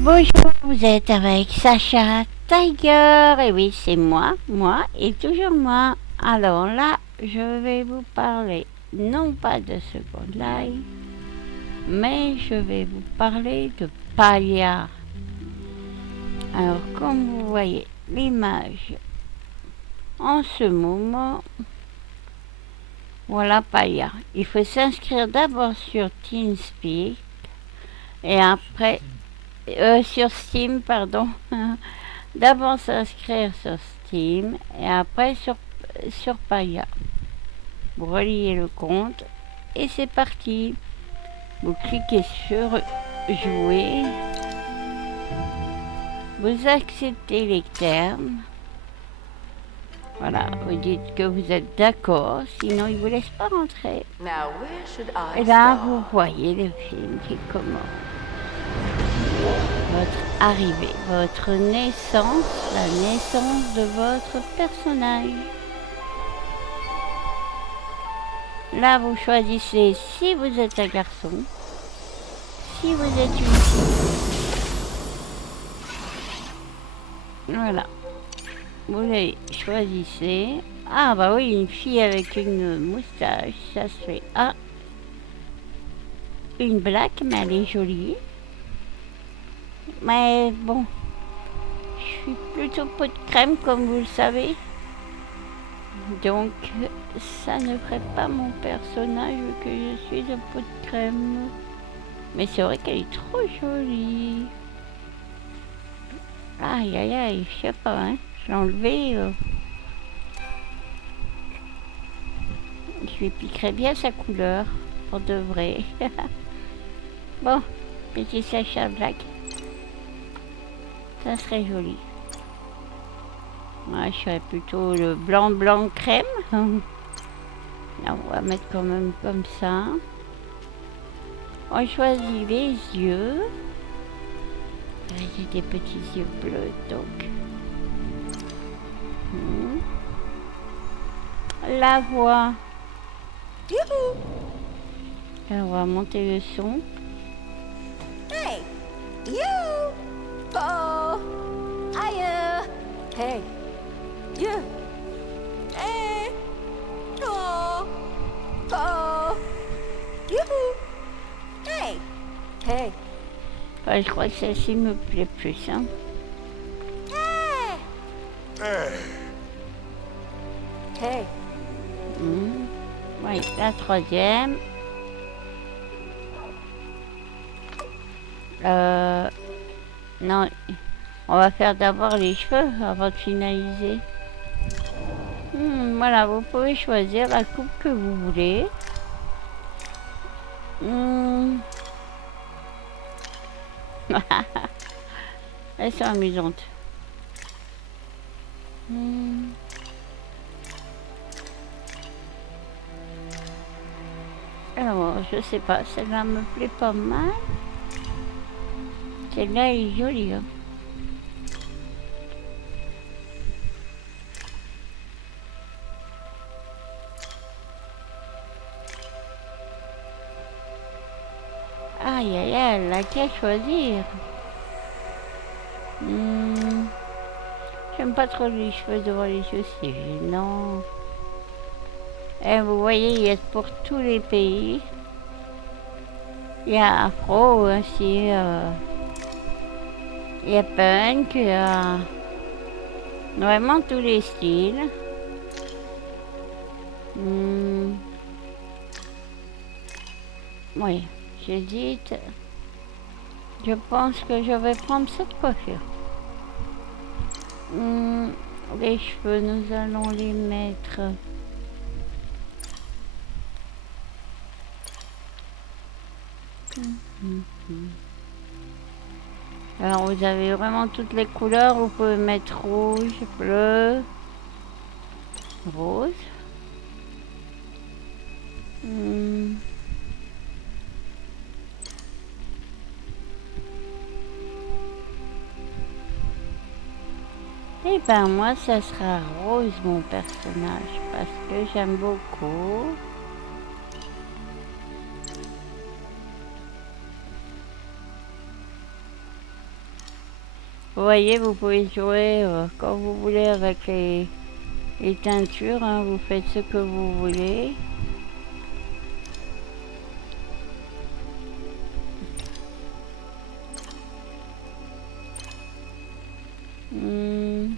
Bonjour, vous êtes avec Sacha Tiger. Et oui, c'est moi et toujours moi. Alors là, je vais vous parler non pas de Second Life, mais je vais vous parler de Palia. Alors, comme vous voyez l'image en ce moment, voilà Palia. Il faut s'inscrire d'abord sur TeamSpeak et après sur Steam, pardon. D'abord s'inscrire sur Steam et après sur Paya. Vous reliez le compte et c'est parti. Vous cliquez sur jouer. Vous acceptez les termes. Voilà, vous dites que vous êtes d'accord, sinon ils ne vous laissent pas rentrer. Et là, vous voyez le film qui commence. Votre arrivée, votre naissance, la naissance de votre personnage. Là, vous choisissez si vous êtes un garçon, si vous êtes une fille. Voilà. Vous les choisissez. Ah bah oui, une fille avec une moustache, ça se fait. Ah, une black, mais elle est jolie. Mais bon, je suis plutôt peau de crème, comme vous le savez. Donc, ça ne ferait pas mon personnage que je suis de peau de crème. Mais c'est vrai qu'elle est trop jolie. Aïe, aïe, aïe, je sais pas, hein. Je l'ai enlevé. Je lui piquerais bien sa couleur, pour de vrai. Bon, petit Sacha Black. Ça serait joli. Moi, je serais plutôt le blanc crème. Là, on va mettre quand même comme ça. On choisit les yeux. J'ai des petits yeux bleus, donc. La voix. Youhou! On va monter le son. Hey! You! Oh! Aïe! Hey! You! Hey! Oh! Oh! Youhou! Hey! Hey! Enfin, je crois que celle-ci me plaît plus. Hein. Hey! Hey! Oui, la troisième. Non, on va faire d'abord les cheveux avant de finaliser. Voilà, vous pouvez choisir la coupe que vous voulez. Elles sont amusantes. Alors, je sais pas, celle-là me plaît pas mal. Celle-là est jolie. Hein. Aïe, aïe, aïe, laquelle choisir? J'aime pas trop les cheveux devant les yeux, c'est gênant. Et vous voyez, il y a pour tous les pays. Il y a afro aussi. Il y a punk, il y a vraiment tous les styles. Oui, j'hésite. Je pense que je vais prendre cette coiffure. Les cheveux, nous allons les mettre. Alors vous avez vraiment toutes les couleurs. Vous pouvez mettre rouge, bleu, rose. Et ben moi ça sera rose mon personnage parce que j'aime beaucoup. Vous voyez, vous pouvez jouer quand vous voulez avec les teintures, hein, vous faites ce que vous voulez. Hmm.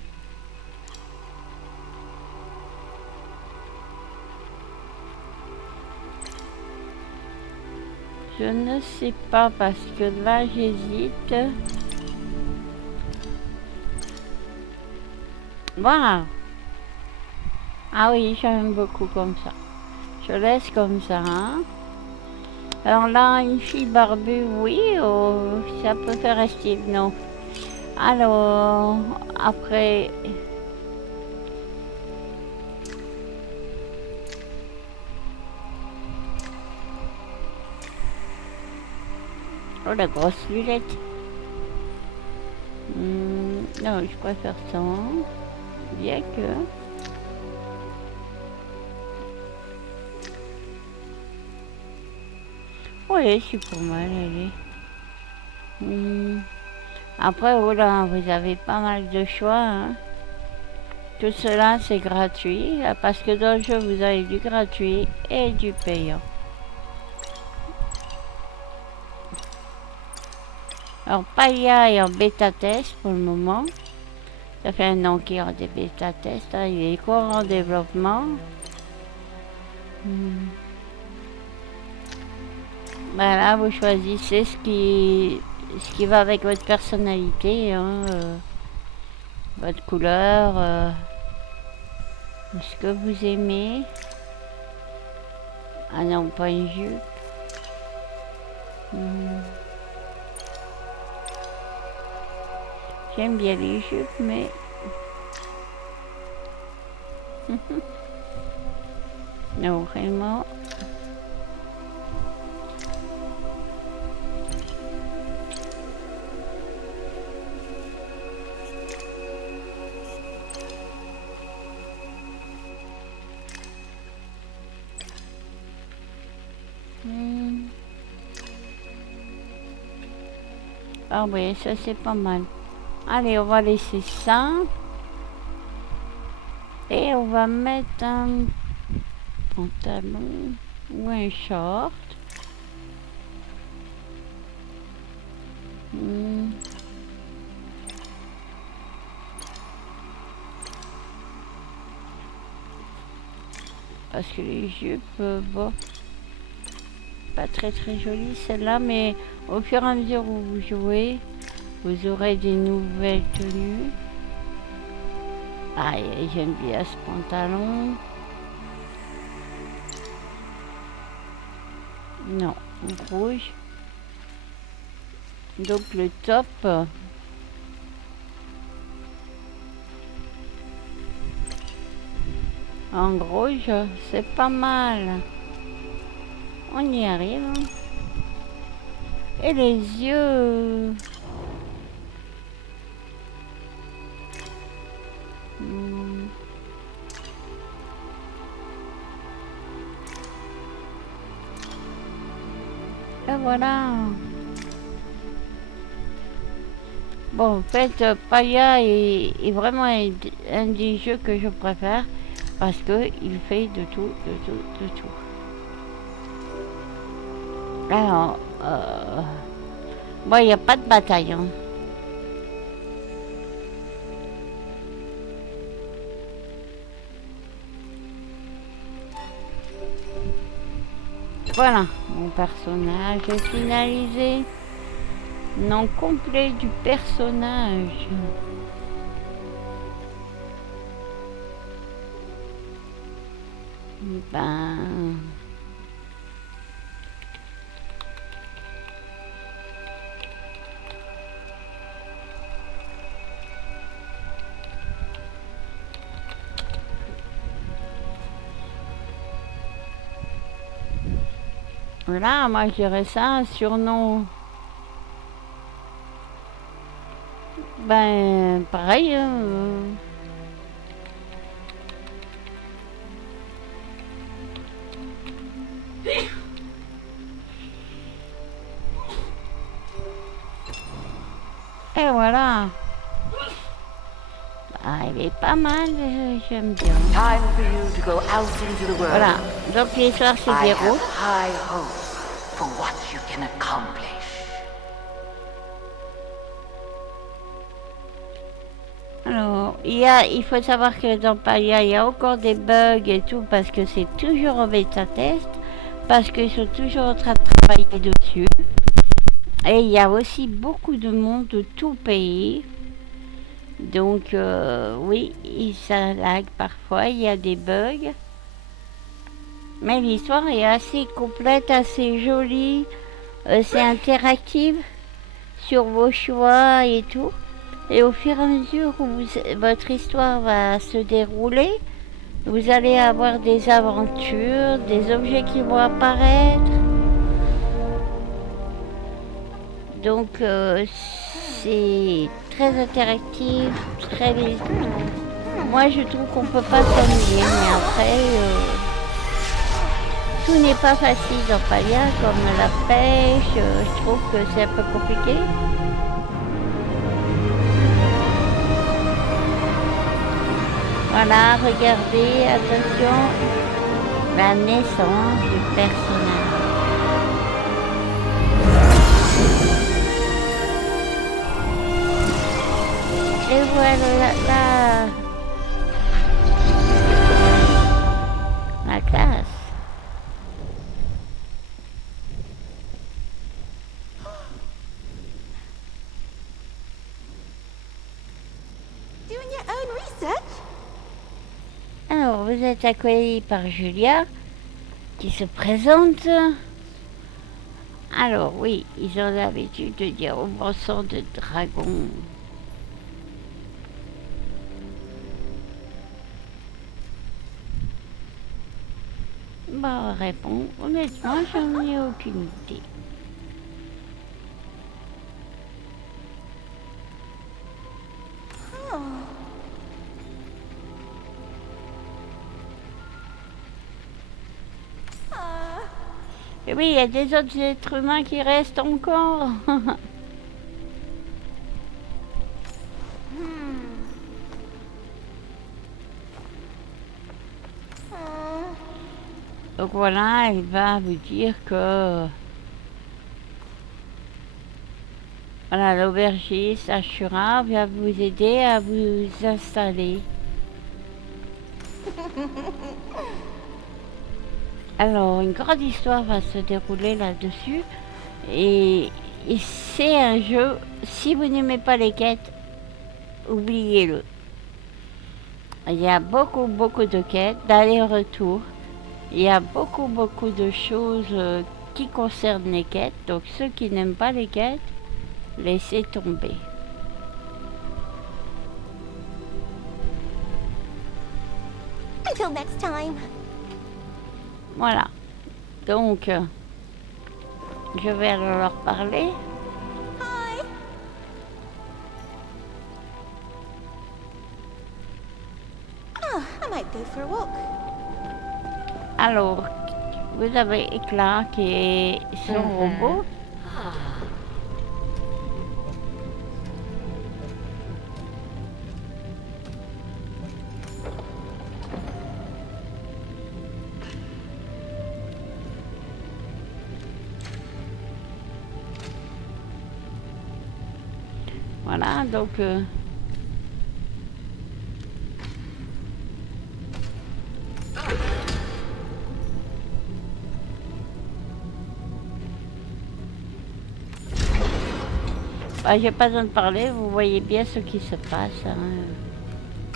Je ne sais pas parce que là j'hésite. Voilà. Ah oui, j'aime beaucoup comme ça. Je laisse comme ça. Hein. Alors là, une fille barbue, oui, ça peut faire estive, non. Alors, après... Oh, la grosse lunette. Non, je préfère ça. Hein. Bien que... Oui, c'est pour mal, elle est. Après, oh là, vous avez pas mal de choix. Hein. Tout cela, c'est gratuit, parce que dans le jeu, vous avez du gratuit et du payant. Alors, Paia est en bêta-test pour le moment. Ça fait un an qu'il est en bêta-test. Hein. Il est encore en développement. Voilà, vous choisissez ce qui va avec votre personnalité. Hein, votre couleur. Ce que vous aimez. Ah non, pas une jupe. J'aime bien les jupes, mais... non, vraiment... Ah oui, ça c'est pas mal. Allez, on va laisser ça. Et on va mettre un pantalon ou un short. Parce que les jupes, bon, pas très jolies celle-là, mais au fur et à mesure où vous jouez, vous aurez des nouvelles tenues. Ah, j'aime bien ce pantalon. Non, rouge. Donc le top. En rouge, c'est pas mal. On y arrive. Hein. Et les yeux. Et voilà. Bon, en fait, Paia est vraiment un des jeux que je préfère parce qu'il fait de tout. Alors, bon, il n'y a pas de bataille. Hein. Voilà, mon personnage est finalisé. Nom complet du personnage. Ben... Voilà, moi je dirais ça, un surnom. Ben, pareil. Et voilà. Ah, il est pas mal, j'aime bien. Time for you to go out into the world. Voilà, donc l'histoire se I have déroule. high hopes for what you can accomplish. Alors, il faut savoir que dans Palia, il y a encore des bugs et tout, parce que c'est toujours en bêta-test, parce qu'ils sont toujours en train de travailler dessus. Et il y a aussi beaucoup de monde de tout pays. Donc, oui, ça lag parfois, il y a des bugs. Mais l'histoire est assez complète, assez jolie. C'est interactif sur vos choix et tout. Et au fur et à mesure où votre histoire va se dérouler, vous allez avoir des aventures, des objets qui vont apparaître. Donc c'est très interactif, très... Moi je trouve qu'on peut pas s'ennuyer, mais après tout n'est pas facile dans Palia, comme la pêche, je trouve que c'est un peu compliqué. Voilà, regardez, attention, la naissance du personnage. Et voilà la classe. Doing your own research? Alors, vous êtes accueillis par Julia, qui se présente. Alors, oui, ils ont l'habitude de dire au brossant de dragon. Bah, répond, honnêtement, j'en ai aucune idée. Et oui, il y a des autres êtres humains qui restent encore. Donc voilà, il va vous dire que voilà, l'aubergiste Ashura va vous aider à vous installer. Alors, une grande histoire va se dérouler là-dessus. Et c'est un jeu, si vous n'aimez pas les quêtes, oubliez-le. Il y a beaucoup de quêtes, d'aller-retour. Il y a beaucoup de choses qui concernent les quêtes. Donc ceux qui n'aiment pas les quêtes, laissez tomber. Until next time. Voilà. Donc, je vais leur parler. Hi. Oh, I might go for a walk. Alors, vous avez Éclat qui est son robot. Voilà, donc... bah, j'ai pas besoin de parler, vous voyez bien ce qui se passe. Hein.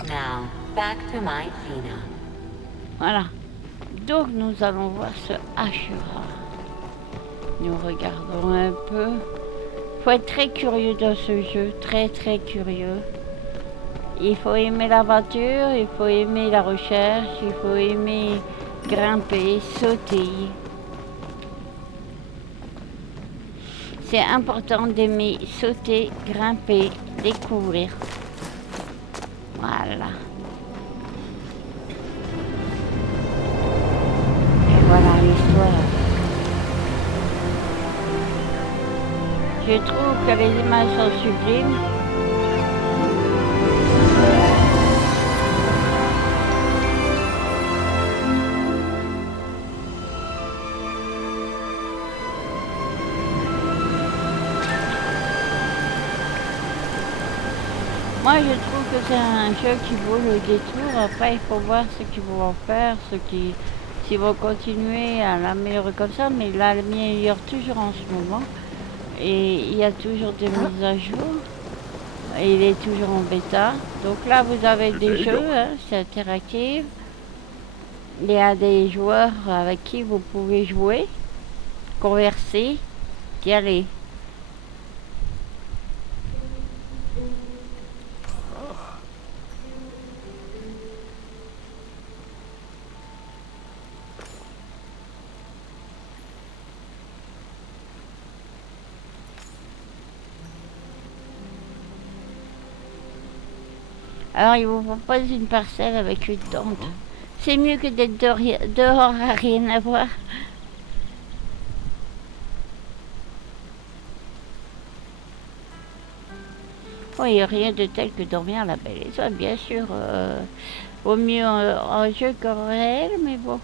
Now, back to my Tina. Voilà. Donc nous allons voir ce Ashura. Nous regardons un peu. Faut être très curieux dans ce jeu, très curieux. Il faut aimer l'aventure, il faut aimer la recherche, il faut aimer grimper, sauter. C'est important d'aimer sauter, grimper, découvrir. Voilà. Et voilà l'histoire. Je trouve que les images sont sublimes. Moi, je trouve que c'est un jeu qui vaut le détour. Après, il faut voir ce qu'ils vont en faire, s'ils vont continuer à l'améliorer comme ça. Mais là, il l'améliore toujours en ce moment. Et il y a toujours des mises à jour. Et il est toujours en bêta. Donc là, vous avez des jeux, hein, c'est interactif. Il y a des joueurs avec qui vous pouvez jouer, converser, y aller. Alors, il vous propose une parcelle avec une tente. C'est mieux que d'être dehors à rien à voir. Oui, il n'y a rien de tel que dormir à la belle étoile, bien sûr. Vaut mieux en jeu qu'en réel, mais bon.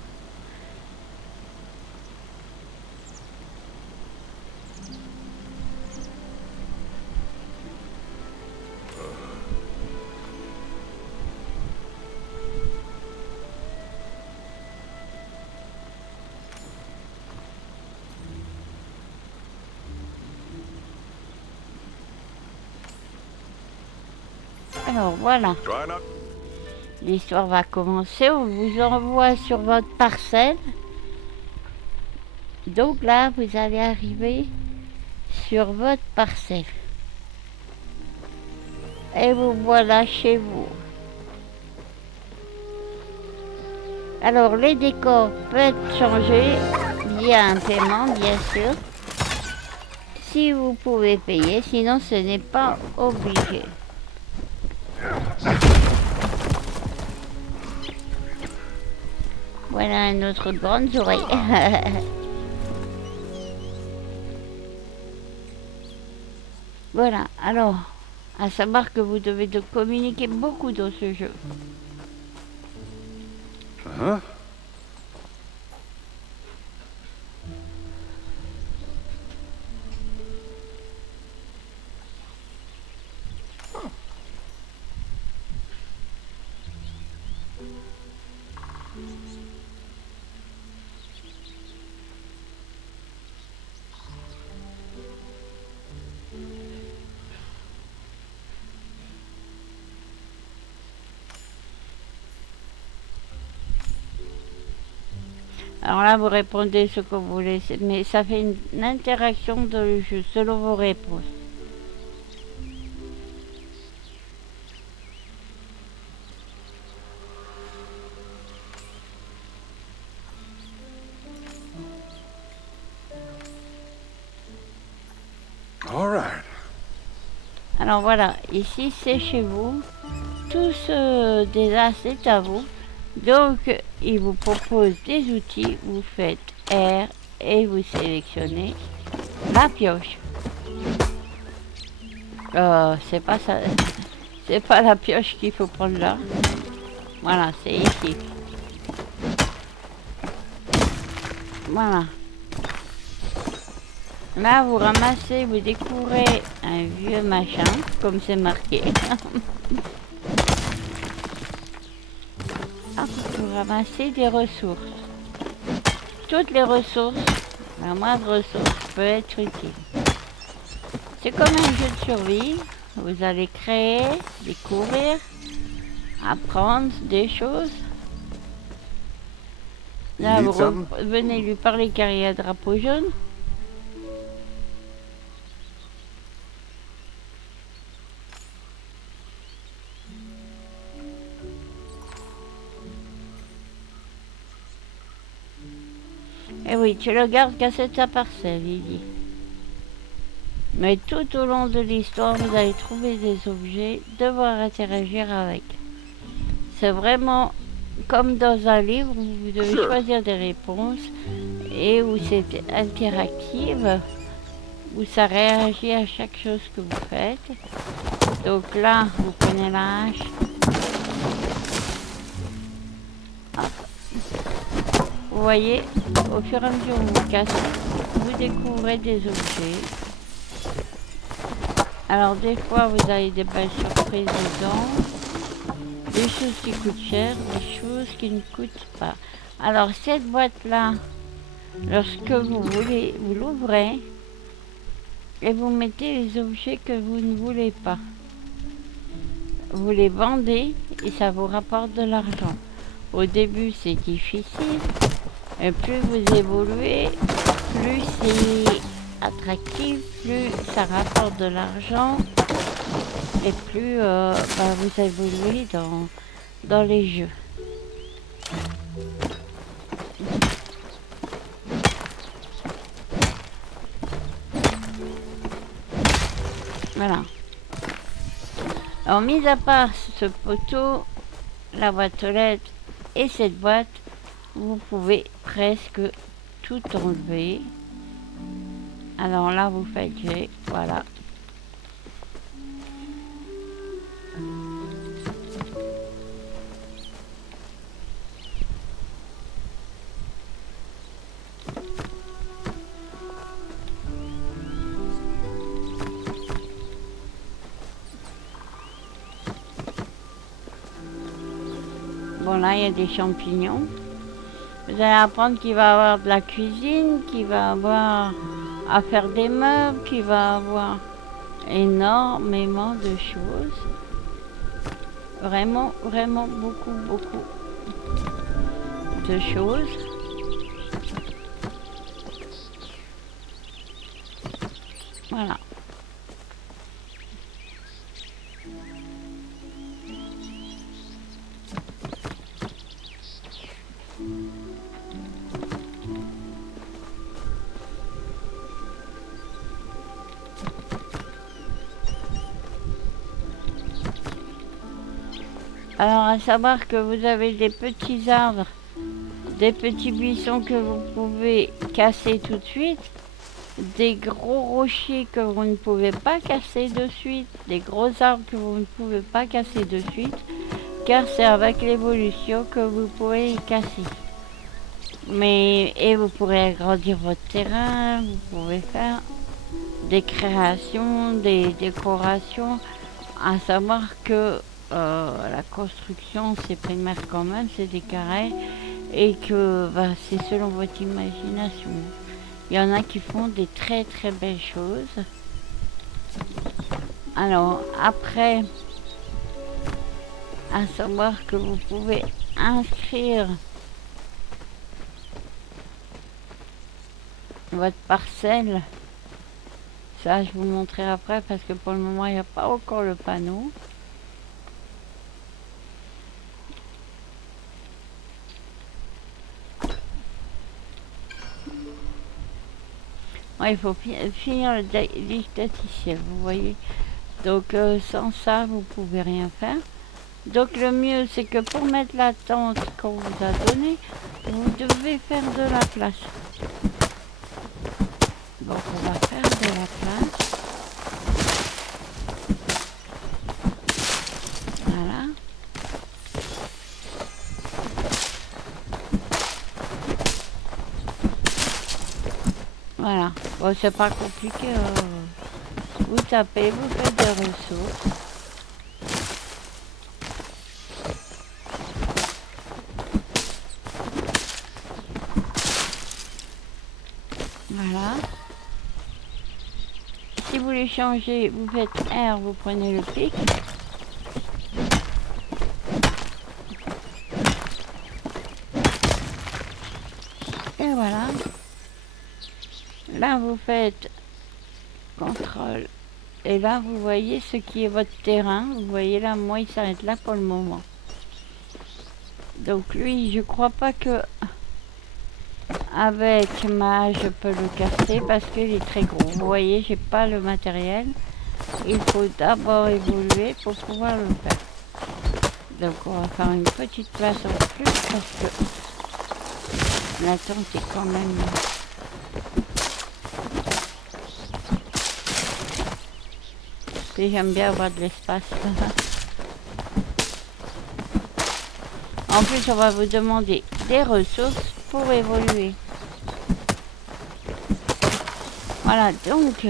Alors voilà, l'histoire va commencer. On vous envoie sur votre parcelle. Donc là, vous allez arriver sur votre parcelle. Et vous voilà chez vous. Alors les décors peuvent changer via un paiement, bien sûr. Si vous pouvez payer, sinon ce n'est pas obligé. Voilà notre grande oreille. Voilà, alors, à savoir que vous devez communiquer beaucoup dans ce jeu. Alors là, vous répondez ce que vous voulez, mais ça fait une interaction dans le jeu selon vos réponses. Alors voilà, ici c'est chez vous. Tout ce désastre c'est à vous. Donc, il vous propose des outils. Vous faites R et vous sélectionnez la pioche. C'est pas ça. C'est pas la pioche qu'il faut prendre là. Voilà, c'est ici. Voilà. Là, vous ramassez, vous découvrez un vieux machin, comme c'est marqué. Vous ramassez des ressources. Toutes les ressources, la moindre ressource peut être utile. C'est comme un jeu de survie. Vous allez créer, découvrir, apprendre des choses. Là, vous venez lui parler car il y a un drapeau jaune. Et oui, tu le gardes qu'à cette parcelle, il dit. Mais tout au long de l'histoire, vous allez trouver des objets, devoir interagir avec. C'est vraiment comme dans un livre où vous devez choisir des réponses et où c'est interactif, où ça réagit à chaque chose que vous faites. Donc là, vous prenez la hache. Vous voyez, au fur et à mesure que vous cassez, vous découvrez des objets. Alors des fois vous avez des belles surprises dedans, des choses qui coûtent cher, des choses qui ne coûtent pas. Alors cette boîte là, lorsque vous voulez, vous l'ouvrez et vous mettez les objets que vous ne voulez pas. Vous les vendez et ça vous rapporte de l'argent. Au début c'est difficile, et plus vous évoluez, plus c'est attractif, plus ça rapporte de l'argent et plus vous évoluez dans les jeux. Voilà. Alors, mis à part ce poteau, la boîte aux lettres et cette boîte, vous pouvez presque tout enlever. Alors là, vous faites G, voilà. Bon, là, il y a des champignons. Vous allez apprendre qu'il va y avoir de la cuisine, qu'il va avoir à faire des meubles, qu'il va avoir énormément de choses. Vraiment, vraiment beaucoup, beaucoup de choses. Voilà. Alors, à savoir que vous avez des petits arbres, des petits buissons que vous pouvez casser tout de suite, des gros rochers que vous ne pouvez pas casser de suite, des gros arbres que vous ne pouvez pas casser de suite, car c'est avec l'évolution que vous pourrez les casser. Et vous pourrez agrandir votre terrain, vous pouvez faire des créations, des décorations, à savoir que la construction c'est primaire quand même, c'est des carrés et que c'est selon votre imagination. Il y en a qui font des très très belles choses. Alors après, à savoir que vous pouvez inscrire votre parcelle. Ça je vous montrerai après parce que pour le moment il n'y a pas encore le panneau. Ouais, il faut finir le dictaticiel, vous voyez. Donc sans ça, vous pouvez rien faire. Donc le mieux, c'est que pour mettre la tente qu'on vous a donnée, vous devez faire de la place. Donc on va faire de la place. Voilà. Voilà, bon, c'est pas compliqué. Vous tapez, vous faites des ressources. Voilà. Si vous voulez changer, vous faites R, vous prenez le pic. Et voilà. Là, vous faites contrôle. Et là, vous voyez ce qui est votre terrain. Vous voyez là, moi, il s'arrête là pour le moment. Donc lui, je crois pas que avec ma, je peux le casser parce qu'il est très gros. Vous voyez, j'ai pas le matériel. Il faut d'abord évoluer pour pouvoir le faire. Donc on va faire une petite place en plus parce que la tente est quand même... Et j'aime bien avoir de l'espace. En plus, on va vous demander des ressources pour évoluer. Voilà, donc,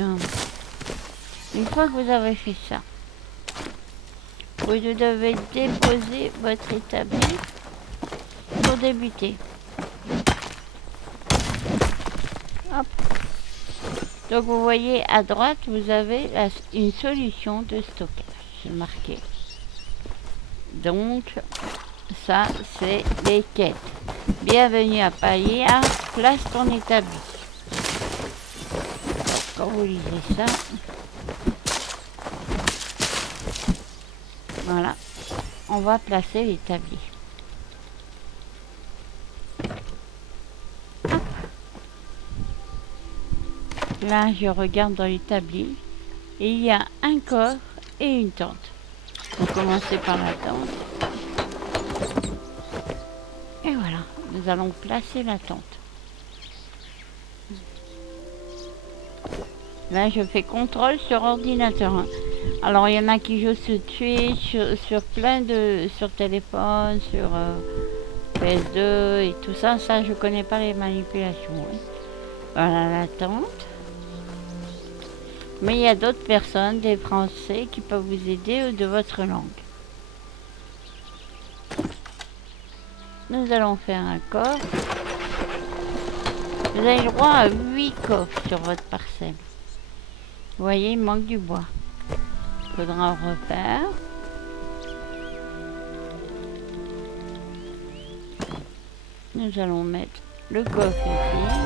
Une fois que vous avez fait ça, vous devez déposer votre établi pour débuter. Hop. Donc vous voyez à droite, vous avez une solution de stockage marquée. Donc ça c'est les quêtes. Bienvenue à Palia, place ton établi. Quand vous lisez ça, voilà, on va placer l'établi. Là, je regarde dans l'établi et il y a un corps et une tente. On va commencer par la tente. Et voilà, nous allons placer la tente. Là, je fais contrôle sur ordinateur. Hein. Alors, il y en a qui jouent sur Twitch, sur plein de... sur téléphone, sur PS2 et tout ça. Ça, je connais pas les manipulations. Hein. Voilà la tente. Mais il y a d'autres personnes, des Français, qui peuvent vous aider de votre langue. Nous allons faire un coffre. Vous avez le droit à 8 coffres sur votre parcelle. Vous voyez, il manque du bois. Il faudra en refaire. Nous allons mettre le coffre ici.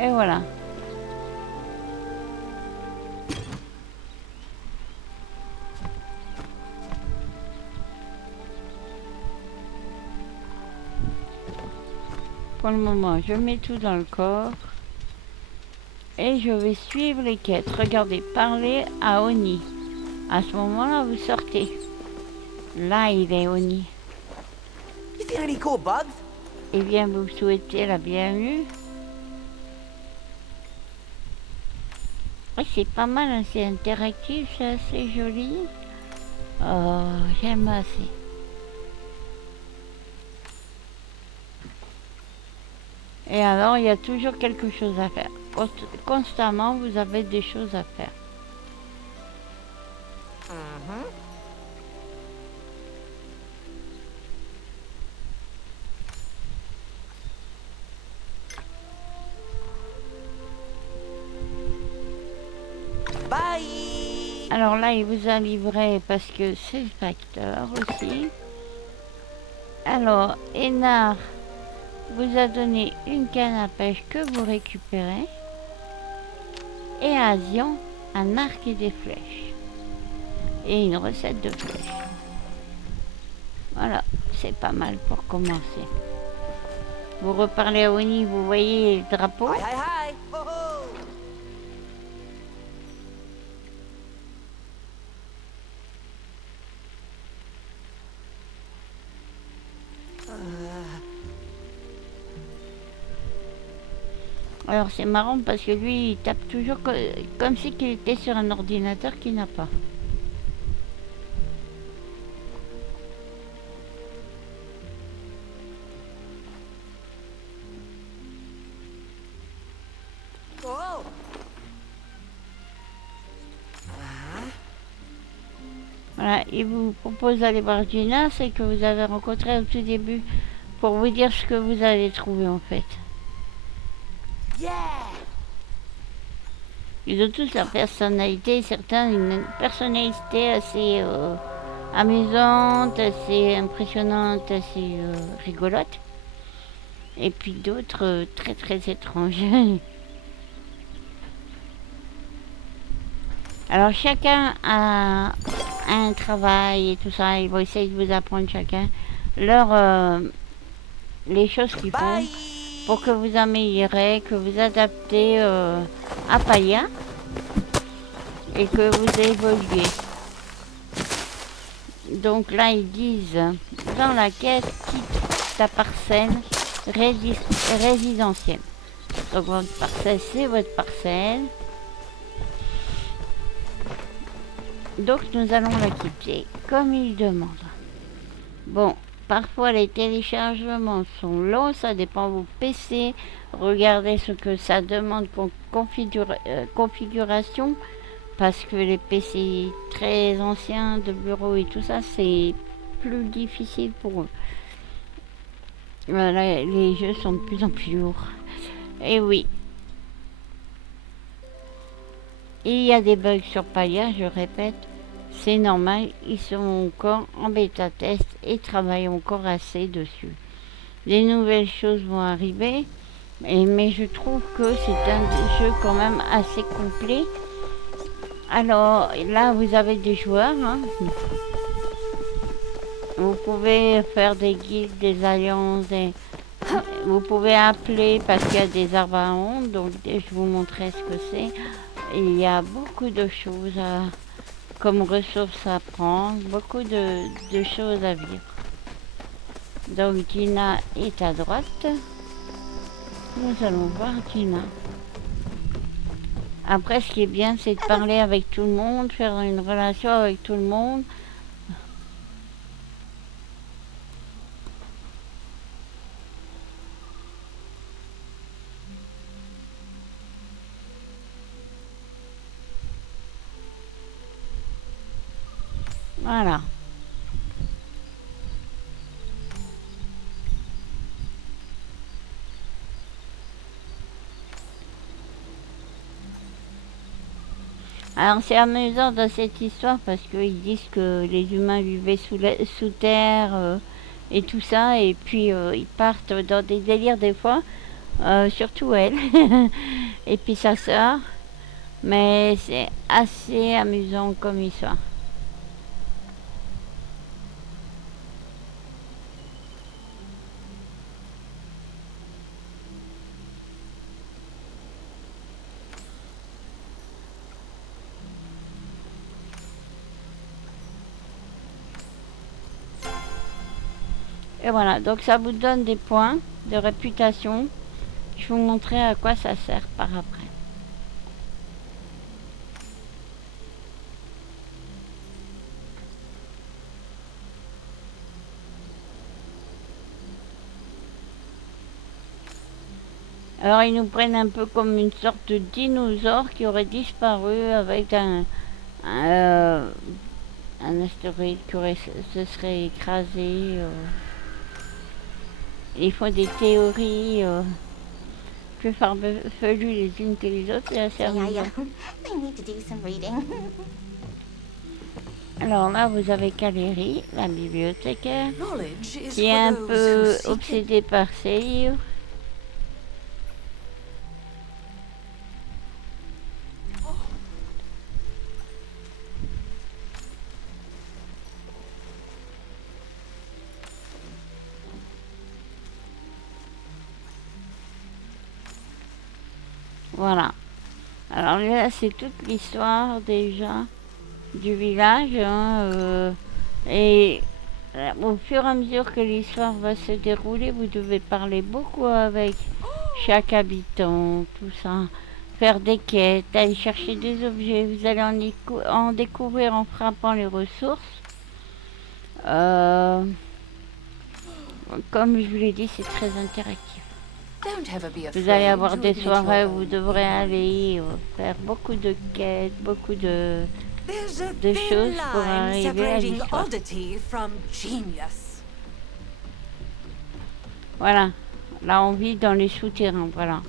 Et voilà. Pour le moment, je mets tout dans le coffre. Et je vais suivre les quêtes. Regardez, parlez à Oni. À ce moment-là, vous sortez. Là, il est Oni. You see any cool bugs? Eh bien, vous souhaitez la bienvenue. Oui, c'est pas mal, hein, c'est interactif, c'est assez joli. Oh, j'aime assez. Et alors, il y a toujours quelque chose à faire. Constamment, vous avez des choses à faire. Bye! Alors là, il vous a livré parce que c'est le facteur aussi. Alors, Enar vous a donné une canne à pêche que vous récupérez. Et Asian, un arc et des flèches. Et une recette de flèches. Voilà, c'est pas mal pour commencer. Vous reparlez à Oni, vous voyez le drapeau. Hi, hi, hi! Ho, ho! Alors c'est marrant parce que lui il tape toujours comme si qu'il était sur un ordinateur qu'il n'a pas. Oh! Voilà, il vous propose d'aller voir Gina, c'est que vous avez rencontré au tout début pour vous dire ce que vous avez trouvé en fait. Yeah! Ils ont tous leur personnalité, certains une personnalité assez amusante, assez impressionnante, assez rigolote. Et puis d'autres très très étranges. Alors chacun a un travail et tout ça, ils vont essayer de vous apprendre chacun les choses qu'ils font Bye! pour que vous améliorez, que vous adaptez à Palia et que vous évoluez. Donc là ils disent dans la quête quitte ta parcelle résidentielle. Donc votre parcelle c'est votre parcelle. Donc nous allons la quitter comme il demande. Bon, parfois les téléchargements sont longs, ça dépend de vos PC. Regardez ce que ça demande comme configuration, parce que les PC très anciens de bureau et tout ça, c'est plus difficile pour eux. Voilà, les jeux sont de plus en plus lourds. Et oui, il y a des bugs sur Palia, je répète. C'est normal, ils sont encore en bêta test et travaillent encore assez dessus. Des nouvelles choses vont arriver, mais je trouve que c'est un jeu quand même assez complet. Alors là, vous avez des joueurs, hein. Vous pouvez faire des guildes, des alliances, vous pouvez appeler parce qu'il y a des arbres à ondes, donc je vous montrerai ce que c'est. Il y a beaucoup de choses comme ressources à prendre, beaucoup de choses à vivre. Donc Gina est à droite. Nous allons voir Gina. Après, ce qui est bien, c'est de parler avec tout le monde, faire une relation avec tout le monde. Voilà. Alors c'est amusant dans cette histoire parce qu'ils disent que les humains vivaient sous terre et tout ça, et puis ils partent dans des délires des fois, surtout elle, et puis sa sœur, mais c'est assez amusant comme histoire. Et voilà, donc ça vous donne des points de réputation. Je vais vous montrer à quoi ça sert par après. Alors ils nous prennent un peu comme une sorte de dinosaure qui aurait disparu avec un astéroïde se serait écrasé. Ils font des théories plus farfelues les unes que les autres, c'est assez amusant. I need to do some reading. Alors là, vous avez Calérie, la bibliothécaire, Knowledge is qui est un for those peu who seek it. obsédée par ses livres. Voilà. Alors là, c'est toute l'histoire déjà du village, hein, et au fur et à mesure que l'histoire va se dérouler, vous devez parler beaucoup avec chaque habitant, tout ça, faire des quêtes, aller chercher des objets. Vous allez en découvrir en frappant les ressources. Euh, Comme je vous l'ai dit, c'est très interactif. Don't ever be afraid. Vous allez avoir to des admit your soirées où vous own devrez ignorance. aller faire beaucoup de quêtes, beaucoup de There's a de thin choses pour line arriver à separating l'histoire. oddity from genius. Voilà. Là, on vit dans les souterrains, voilà.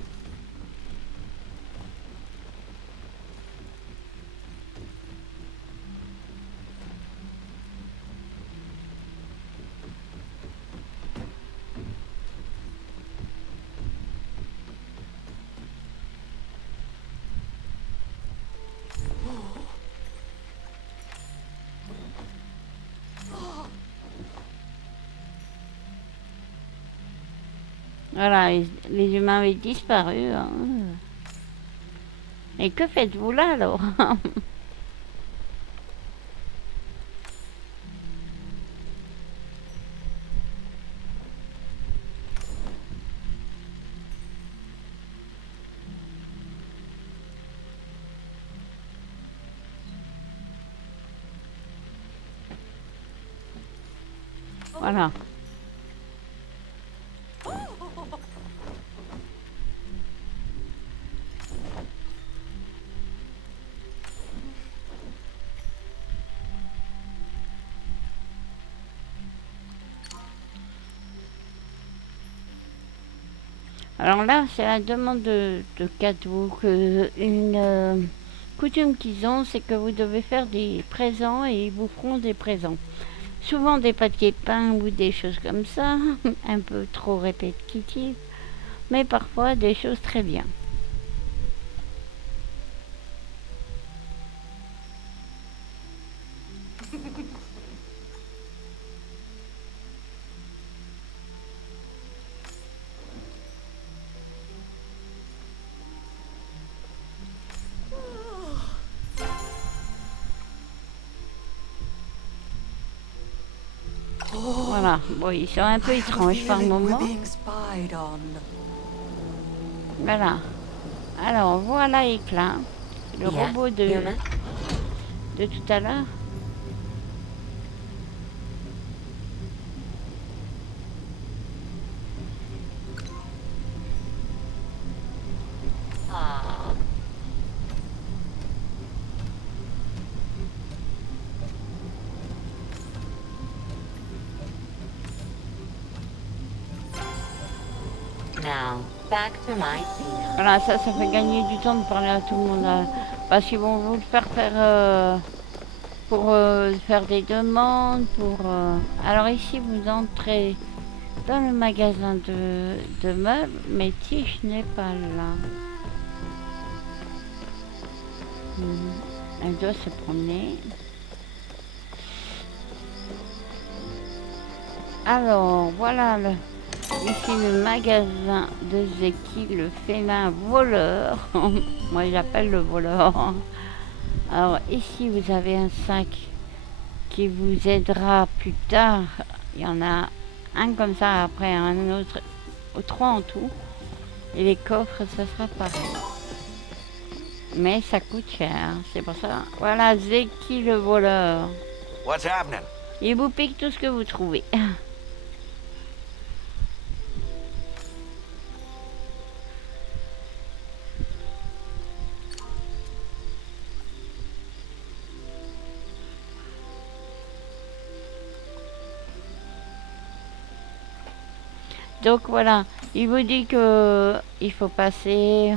Voilà, les humains avaient disparu, hein. Et que faites-vous là, alors? Voilà. Alors là, c'est la demande de cadeaux. Une coutume qu'ils ont, c'est que vous devez faire des présents et ils vous feront des présents. Souvent des papiers peints ou des choses comme ça, un peu trop répétitives, mais parfois des choses très bien. Voilà, bon, ils sont un peu I have a étranges par feeling we're moment. being spied on. Voilà. Alors, voilà Éclat, le Yeah, robot human. de tout à l'heure. Ah, now, back to my scene. Voilà, ça fait gagner du temps de parler à tout le monde. Parce qu'ils vont vous le faire pour faire des demandes. Alors ici, vous entrez dans le magasin de meubles, mais Tish n'est pas là. Elle doit se promener. Alors, voilà ici le magasin de Zeki, le félin voleur. Moi, j'appelle le voleur. Alors, ici, vous avez un sac qui vous aidera plus tard. Il y en a un comme ça, après un autre, trois en tout. Et les coffres, ça sera pareil. Mais ça coûte cher, c'est pour ça. Voilà, Zeki le voleur. What's happening? Il vous pique tout ce que vous trouvez. Donc voilà, il vous dit que il faut passer.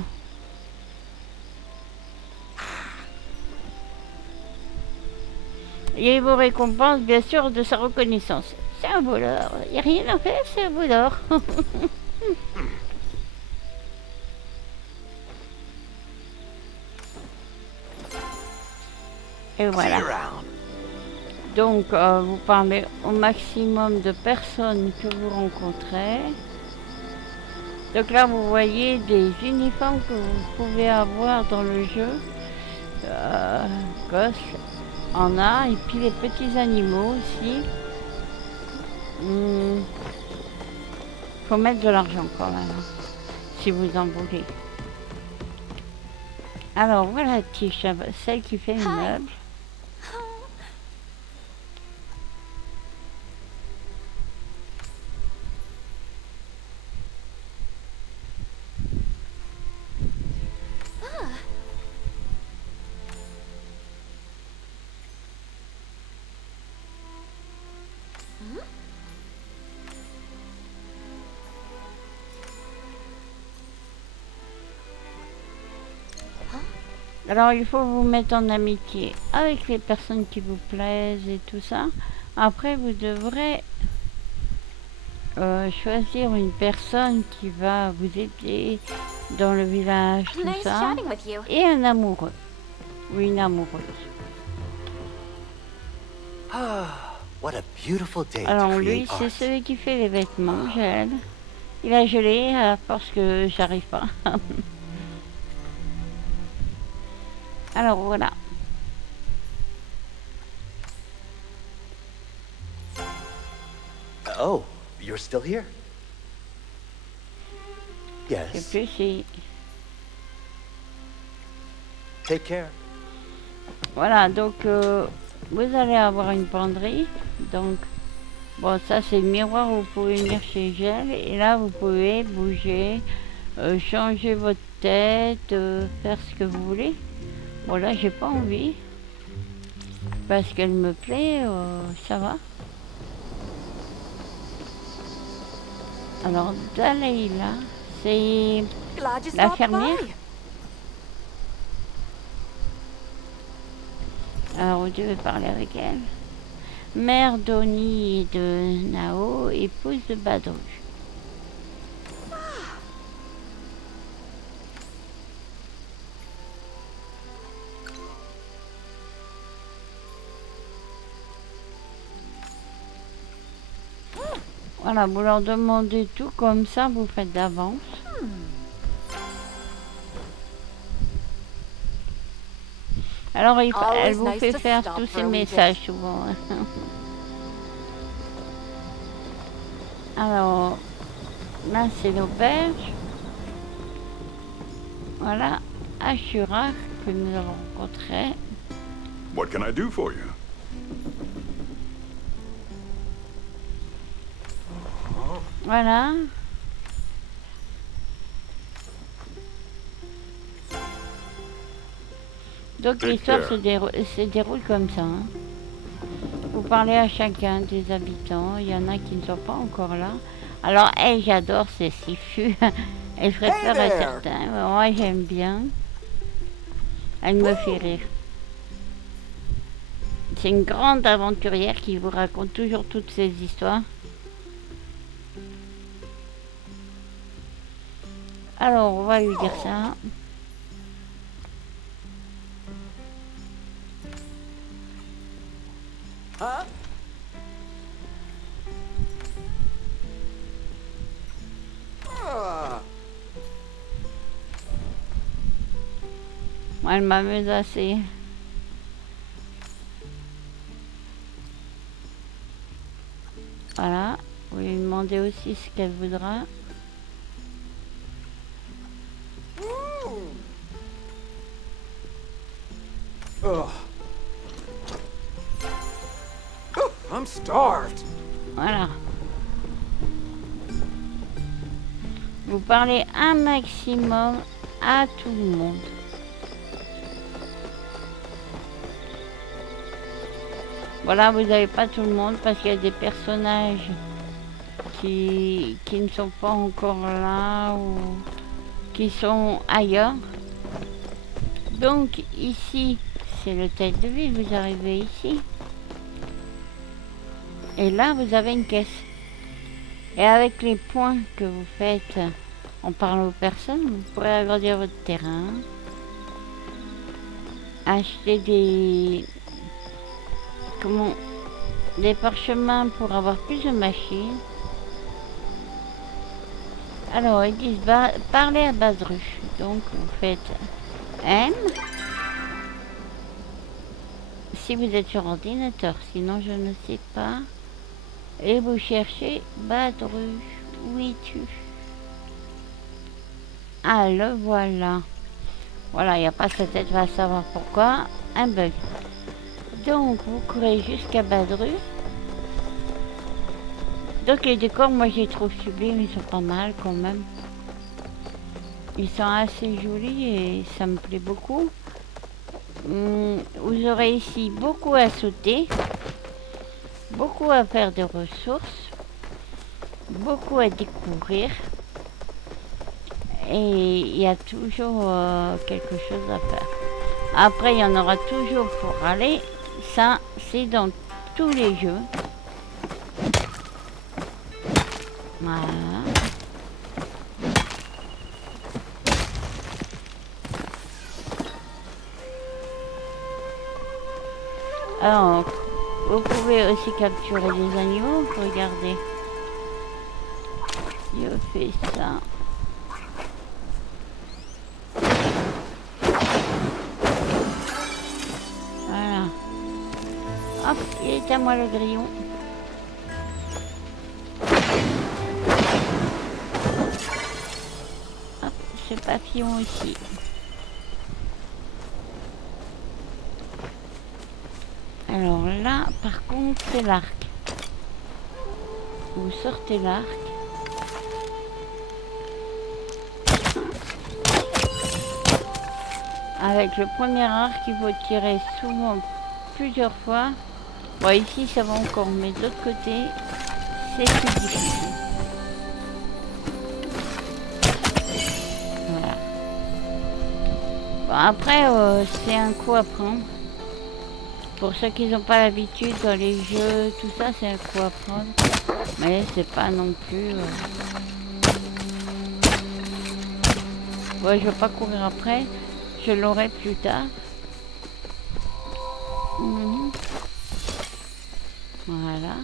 Et il vous récompense bien sûr de sa reconnaissance. C'est un voleur, il n'y a rien à faire, c'est un voleur. Et See voilà. you around. Donc vous parlez au maximum de personnes que vous rencontrez. Donc là vous voyez des uniformes que vous pouvez avoir dans le jeu. Gosse en a, et puis les petits animaux aussi. Faut mettre de l'argent quand même, hein, si vous en voulez. Alors voilà Tisha, celle qui fait les meubles. Alors il faut vous mettre en amitié avec les personnes qui vous plaisent et tout ça. Après vous devrez choisir une personne qui va vous aider dans le village, tout Nice ça. chatting with you. Et un amoureux. Ou une amoureuse. What a beautiful day Alors to lui, create c'est art. celui qui fait les vêtements, gèle. Il a gelé parce que j'arrive pas. Alors voilà. Oh, you're still here? Et Yes. plus c'est... Take care. Voilà, donc vous allez avoir une penderie. Donc, bon, ça c'est le miroir où vous pouvez venir chez Gel. Et là, vous pouvez bouger, changer votre tête, faire ce que vous voulez. Bon, là, j'ai pas envie. Parce qu'elle me plaît, ça va. Alors, Dalaïla, C'est Glad you la stopped fermière. by. Alors, je vais parler avec elle. Mère d'Oni et de Nao, épouse de Badru. Voilà, vous leur demandez tout comme ça, vous faites d'avance. Alors, elle vous Always nice fait to faire stop tous for ces a wee messages souvent. Alors, là, c'est l'auberge. Voilà, Ashura que nous avons rencontré. What can I do for you? Voilà. Donc Take l'histoire care. se déroule comme ça. Hein. Vous parlez à chacun des habitants. Il y en a qui ne sont pas encore là. Alors, elle, j'adore ces Sifu. Elle ferait Hey peur à there. certains. Mais moi, j'aime bien. Elle me fait rire. C'est une grande aventurière qui vous raconte toujours toutes ces histoires. Alors, on va lui dire ça. Huh? Ah. Elle m'amuse assez. Voilà. Vous lui demandez aussi ce qu'elle voudra. Ugh. I'm starved. Voilà. Vous parlez un maximum à tout le monde. Voilà, vous n'avez pas tout le monde parce qu'il y a des personnages qui ne sont pas encore là ou qui sont ailleurs. Donc ici, c'est l'hôtel de ville, vous arrivez ici. Et là, vous avez une caisse. Et avec les points que vous faites en parlant aux personnes, vous pourrez agrandir votre terrain. Acheter des parchemins pour avoir plus de machines. Alors, ils disent parler à Badru. Donc, vous faites M. Si vous êtes sur ordinateur, sinon je ne sais pas. Et vous cherchez Badru. Où es-tu? Ah, le voilà. Voilà, il n'y a pas sa tête, va savoir pourquoi. Un bug. Donc, vous courez jusqu'à Badru. Donc, les décors, moi, je les trouve sublimes. Ils sont pas mal, quand même. Ils sont assez jolis et ça me plaît beaucoup. Vous aurez ici beaucoup à sauter. Beaucoup à faire de ressources. Beaucoup à découvrir. Et il y a toujours quelque chose à faire. Après, il y en aura toujours pour aller. Ça, c'est dans tous les jeux. Voilà. Alors, vous pouvez aussi capturer des animaux. Regardez. Je fais ça. Voilà. Hop, il est à moi le grillon. Hop, ce papillon aussi. Alors là, par contre, c'est l'arc. Vous sortez l'arc. Avec le premier arc, il faut tirer souvent plusieurs fois. Bon, ici, ça va encore, mais de l'autre côté, c'est plus difficile. Bon, après, c'est un coup à prendre. Pour ceux qui n'ont pas l'habitude dans les jeux, tout ça, c'est un coup à prendre. Mais c'est pas non plus... Ouais, je vais pas courir après. Je l'aurai plus tard. Mhm. Voilà.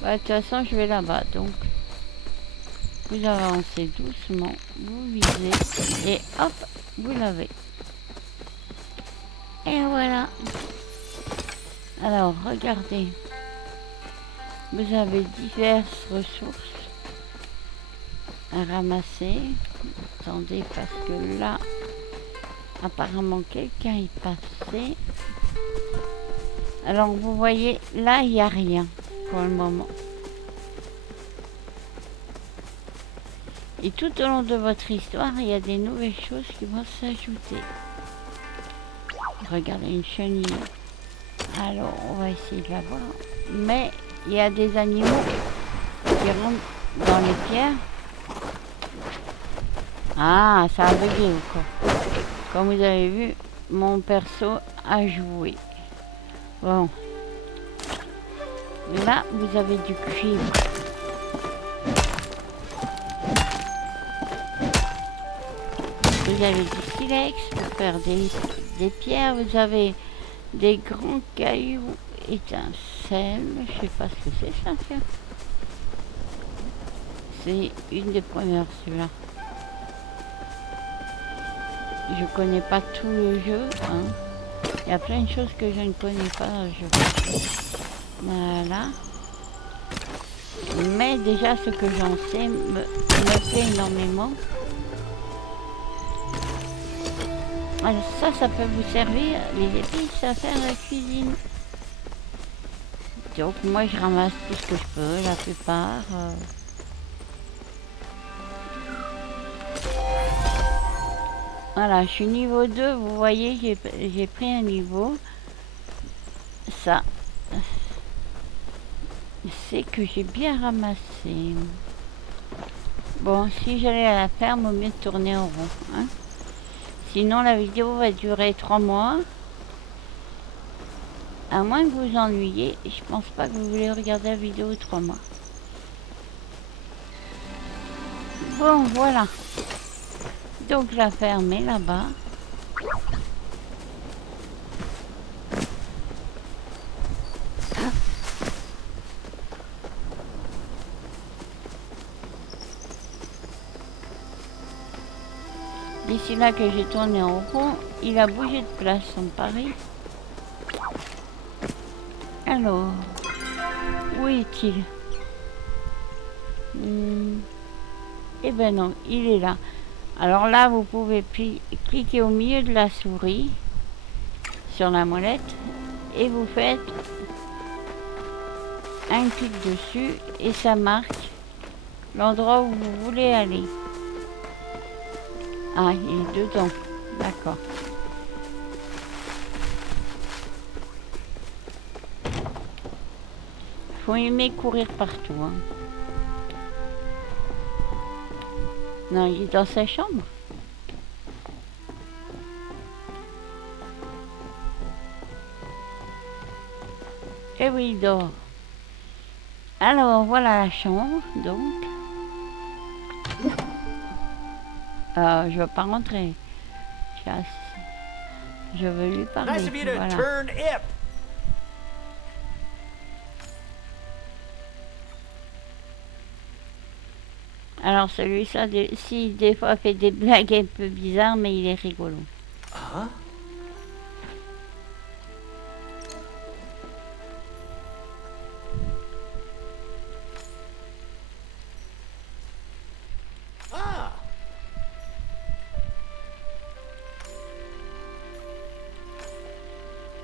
Bah, de toute façon, je vais là-bas, donc... Vous avancez doucement, vous visez, et hop, vous l'avez. Et voilà. Alors, regardez. Vous avez diverses ressources à ramasser. Attendez, parce que là, apparemment, quelqu'un est passé. Alors, vous voyez, là, il n'y a rien pour le moment. Et tout au long de votre histoire, il y a des nouvelles choses qui vont s'ajouter. Regardez, une chenille. Alors, on va essayer de la voir. Mais il y a des animaux qui rentrent dans les pierres. Ah, ça a bugué ou quoi? Comme vous avez vu, mon perso a joué. Bon. Là, vous avez du cuivre. Vous avez du silex pour faire des pierres. Vous avez des grands cailloux étincelles. Je sais pas ce que c'est ça. Tiens. C'est une des premières celui-là. Je connais pas tout le jeu. Hein. Il y a plein de choses que je ne connais pas dans le jeu. Voilà. Mais déjà ce que j'en sais me plaît énormément. Alors ça peut vous servir, les épices, à faire la cuisine. Donc moi je ramasse tout ce que je peux, la plupart. Voilà, je suis niveau 2, vous voyez, j'ai pris un niveau. Ça, c'est que j'ai bien ramassé. Bon, si j'allais à la ferme, au mieux de tourner en rond. Hein. Sinon, la vidéo va durer 3 mois. À moins que vous vous ennuyiez, je pense pas que vous voulez regarder la vidéo 3 mois. Bon, voilà. Donc, la ferme est là-bas. D'ici là que j'ai tourné en rond, il a bougé de place, on parie. Alors, où est-il? Eh ben non, il est là. Alors là, vous pouvez cliquer au milieu de la souris, sur la molette, et vous faites un clic dessus, et ça marque l'endroit où vous voulez aller. Ah, il est dedans. D'accord. Faut aimer courir partout. Hein. Non, il est dans sa chambre. Et oui, il dort. Alors, voilà la chambre, donc. Je veux pas rentrer. Je veux lui parler. Nice of you to Voilà. turn hip. Alors celui-là, si des fois fait des blagues un peu bizarres, mais il est rigolo. Huh? Ah!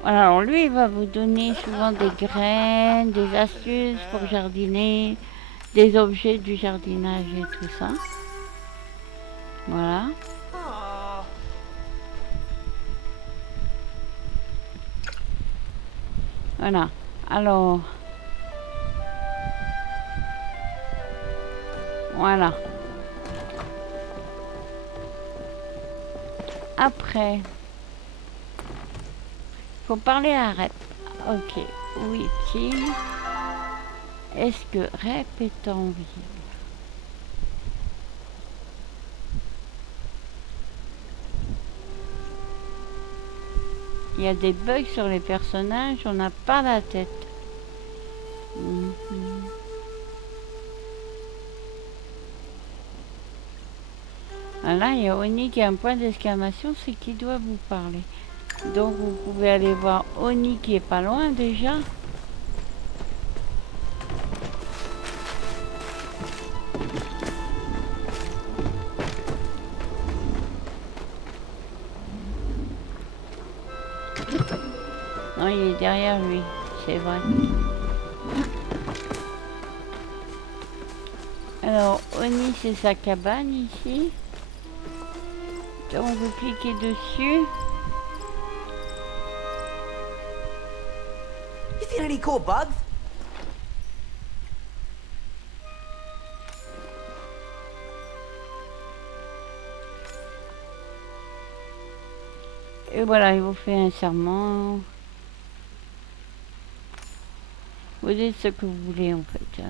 Voilà, alors lui, il va vous donner souvent des graines, des astuces pour jardiner, des objets du jardinage et tout ça. Voilà. Aw. Voilà. Alors. Voilà. Après, Faut parler à Rep. Ok, où est-il? Est-ce que Rep est en vie? Il y a des bugs sur les personnages, on n'a pas la tête. Mhm. Ah là, il y a Oni qui a un point d'exclamation, c'est qu'il doit vous parler. Donc vous pouvez aller voir Oni qui est pas loin déjà. Non, il est derrière lui, c'est vrai. Alors, Oni, c'est sa cabane ici. Donc vous cliquez dessus. You seen any cool bugs? Et voilà, il vous fait un serment. Vous dites ce que vous voulez en fait.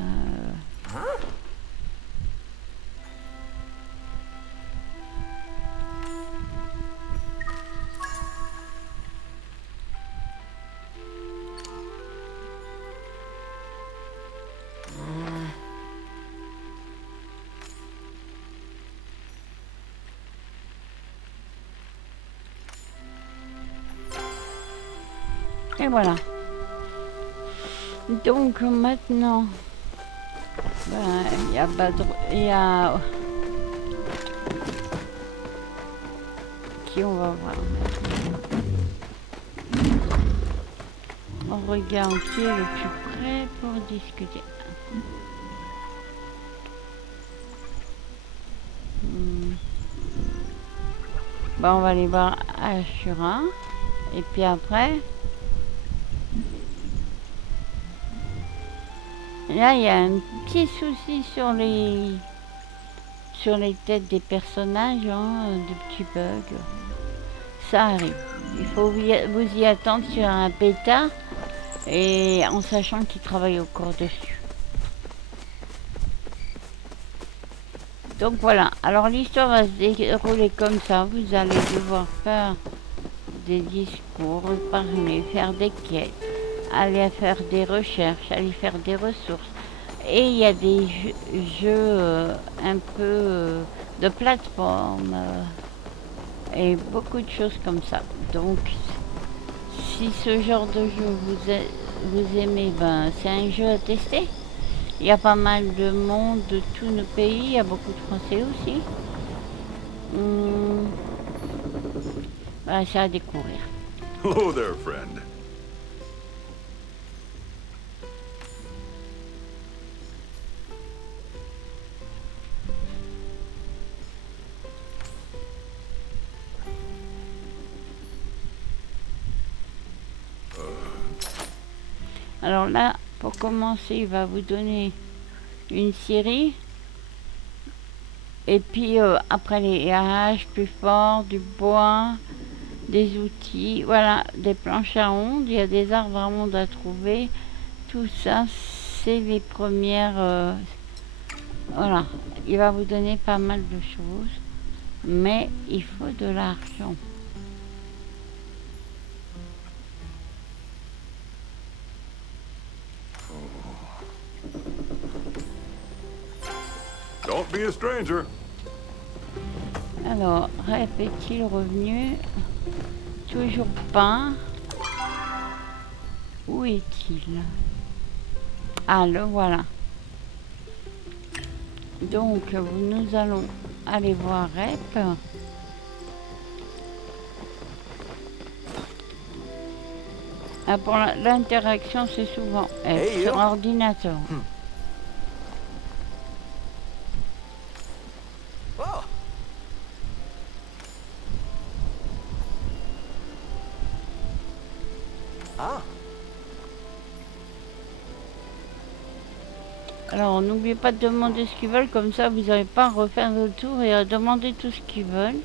Et voilà. Donc maintenant, il y a Badr, il y a qui on va voir. On regarde qui est le plus près pour discuter. Bon, on va aller voir Ashura et puis après. Là, il y a un petit souci sur les têtes des personnages, hein, des petits bugs. Ça arrive. Il faut vous y attendre sur un bêta et en sachant qu'ils travaillent au corps dessus. Donc voilà. Alors l'histoire va se dérouler comme ça. Vous allez devoir faire des discours, parler, faire des quêtes, aller faire des recherches, aller faire des ressources. Et il y a des jeux un peu de plateforme et beaucoup de choses comme ça. Donc, si ce genre de jeu vous aimez, ben, c'est un jeu à tester. Il y a pas mal de monde de tous nos pays, il y a beaucoup de Français aussi. Ben, c'est à découvrir. Hello there, friend. Alors là, pour commencer, il va vous donner une série. Et puis après les haches plus forts, du bois, des outils, voilà, des planches à ondes, il y a des arbres à ondes à trouver. Tout ça, c'est les premières... voilà, il va vous donner pas mal de choses, mais il faut de l'argent. Don't be a stranger. Alors, est-il revenu? Toujours pas. Où est-il? Ah, le voilà. Donc, nous allons aller voir Rep. Ah, pour l'interaction, c'est souvent Hey, sur yo. ordinateur. Oh, ah, Alors, n'oubliez pas de demander ce qu'ils veulent, comme ça vous n'avez pas à refaire le tour et à demander tout ce qu'ils veulent.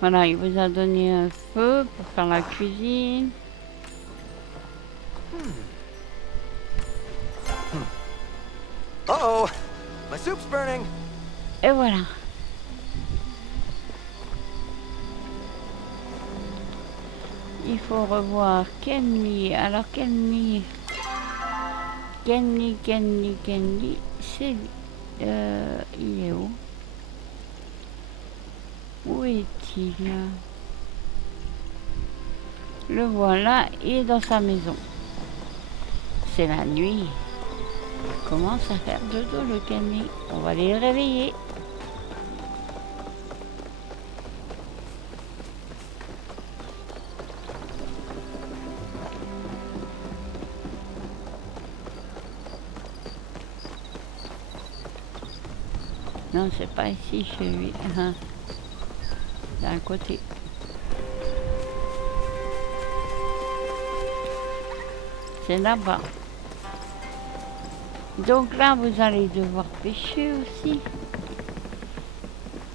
Voilà, il vous a donné un feu pour faire la cuisine. Uh-oh. My soup's burning. Et voilà. Il faut revoir Kenny. Alors Kenny, c'est lui. Il est où? Où est-il? Le voilà, il est dans sa maison. C'est la nuit. Il commence à faire dodo le Kenny. On va aller le réveiller. Non, c'est pas ici chez lui. D'un côté. C'est là-bas. Donc là, vous allez devoir pêcher aussi.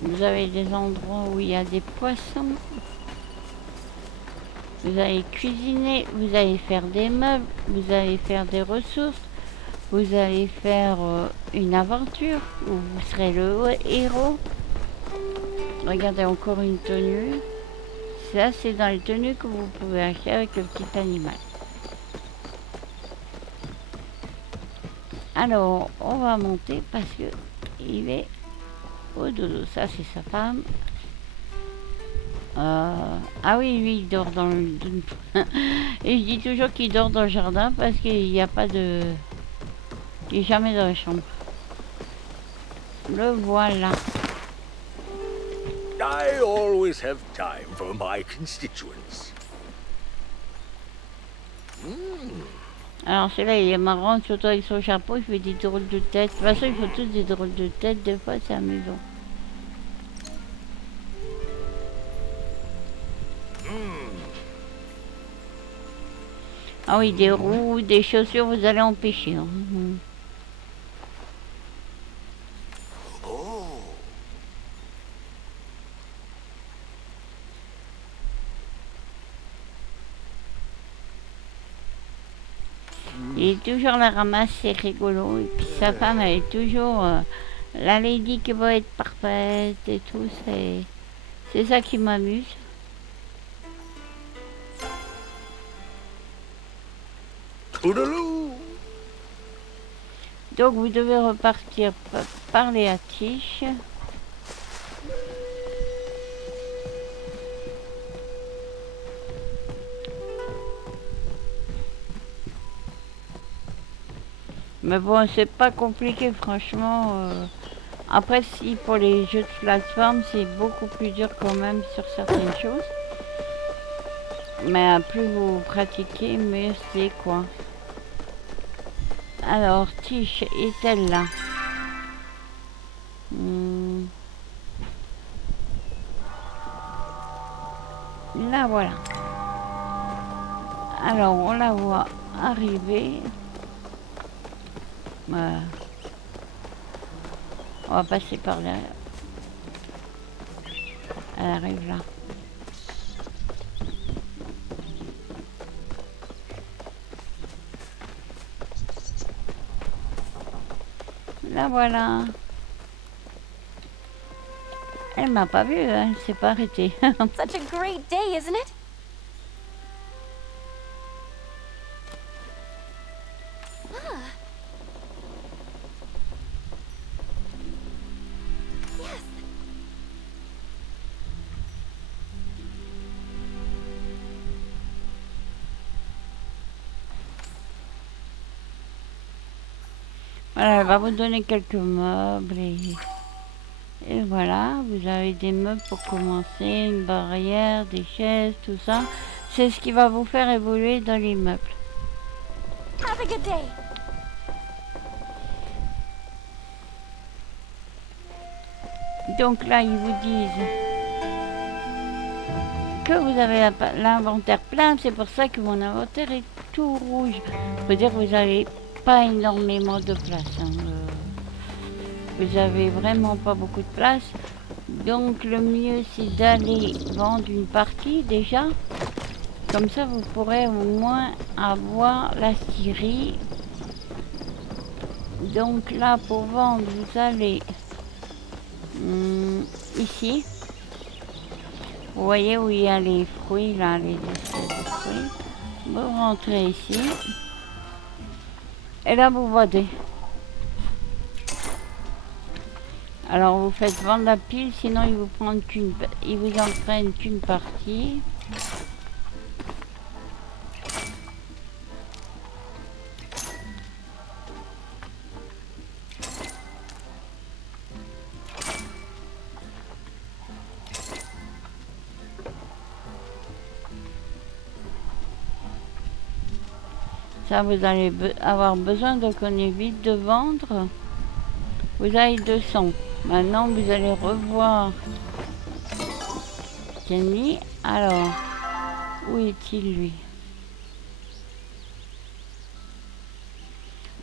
Vous avez des endroits où il y a des poissons. Vous allez cuisiner, vous allez faire des meubles, vous allez faire des ressources. Vous allez faire une aventure où vous serez le héros. Regardez encore une tenue. Ça, c'est dans les tenues que vous pouvez acheter avec le petit animal. Alors, on va monter parce que il est au dodo. Ça, c'est sa femme. Ah oui, lui, il dort dans le... Et je dis toujours qu'il dort dans le jardin parce qu'il n'y a pas de... Il n'est jamais dans la chambre. Le voilà. I always have time for my constituents. Alors celui-là, il est marrant, surtout avec son chapeau, il fait des drôles de tête. De toute façon, ils font tous des drôles de tête, des fois c'est amusant. Ah oui, des roues, des chaussures, vous allez en pêcher. Hein. Il est toujours la ramasse, c'est rigolo. Et puis sa femme, elle est toujours la lady qui va être parfaite et tout. C'est ça qui m'amuse. Toodaloo! Donc vous devez repartir parler à Tish. Mais bon, c'est pas compliqué, franchement. Après, si pour les jeux de plateforme, c'est beaucoup plus dur quand même sur certaines choses. Mais plus vous pratiquez, mieux c'est quoi. Alors, Tish est-elle là? La voilà. Alors, on la voit arriver. On va passer par là. Elle arrive là. La voilà. Elle m'a pas vu, hein, elle s'est pas arrêtée. Such a great day, isn't it? Ah. Yes. Voilà, elle va vous donner quelques meubles et voilà, vous avez des meubles pour commencer, une barrière, des chaises, tout ça. C'est ce qui va vous faire évoluer dans les meubles. Have a good day. Donc là, ils vous disent que vous avez l'inventaire plein, c'est pour ça que mon inventaire est tout rouge. Faut dire que vous n'avez pas énormément de place. Hein. Vous avez vraiment pas beaucoup de place. Donc le mieux c'est d'aller vendre une partie déjà. Comme ça vous pourrez au moins avoir la scierie. Donc là pour vendre vous allez ici. Vous voyez où il y a les fruits là, les espèces de fruits. Vous rentrez ici. Et là vous vendez. Alors vous faites vendre la pile, sinon ils vous en prennent qu'une partie. Ça vous allez avoir besoin, donc on évite de vendre. Vous avez 200. Maintenant, vous allez revoir Kenny. Alors, où est-il, lui?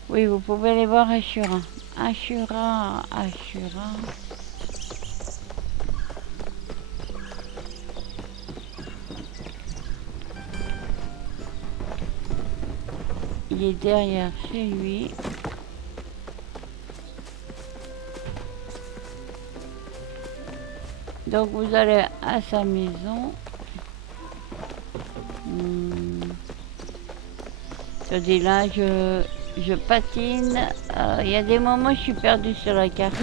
Oui, vous pouvez aller voir Ashura. Ashura. Il est derrière chez lui. Donc vous allez à sa maison. Je dis là, je patine. Il y a des moments je suis perdue sur la carte.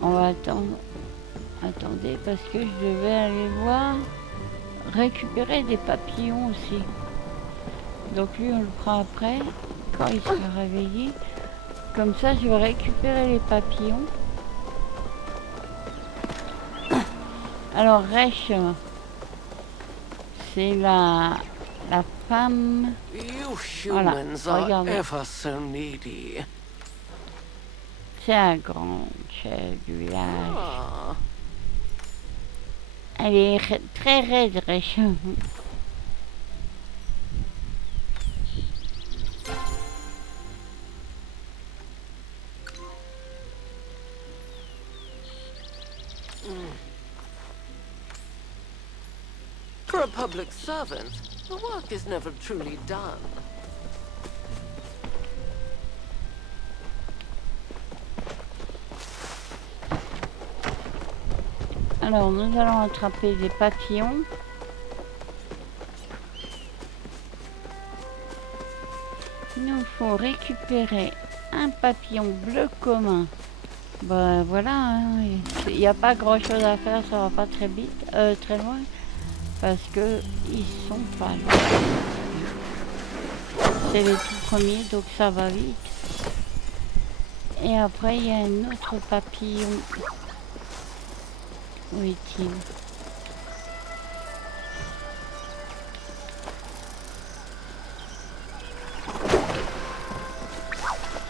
On va attendre. Attendez, parce que je devais aller voir récupérer des papillons aussi. Donc lui, on le fera après, quand il sera réveillé. Comme ça, je vais récupérer les papillons. Alors, Resh, c'est la femme. You Voilà, humans are regardez. ever so needy. C'est un grand chef du village. Ah, Elle est très raide, Resh. for a public servant, the work is never truly done. Alors, nous allons attraper des papillons. Il nous faut récupérer un papillon bleu commun. Ben voilà, hein, il n'y a pas grand chose à faire, ça va pas très vite, très loin, parce que ils sont pas là. C'est les tout premiers, donc ça va vite. Et après, il y a un autre papillon. Où est-il?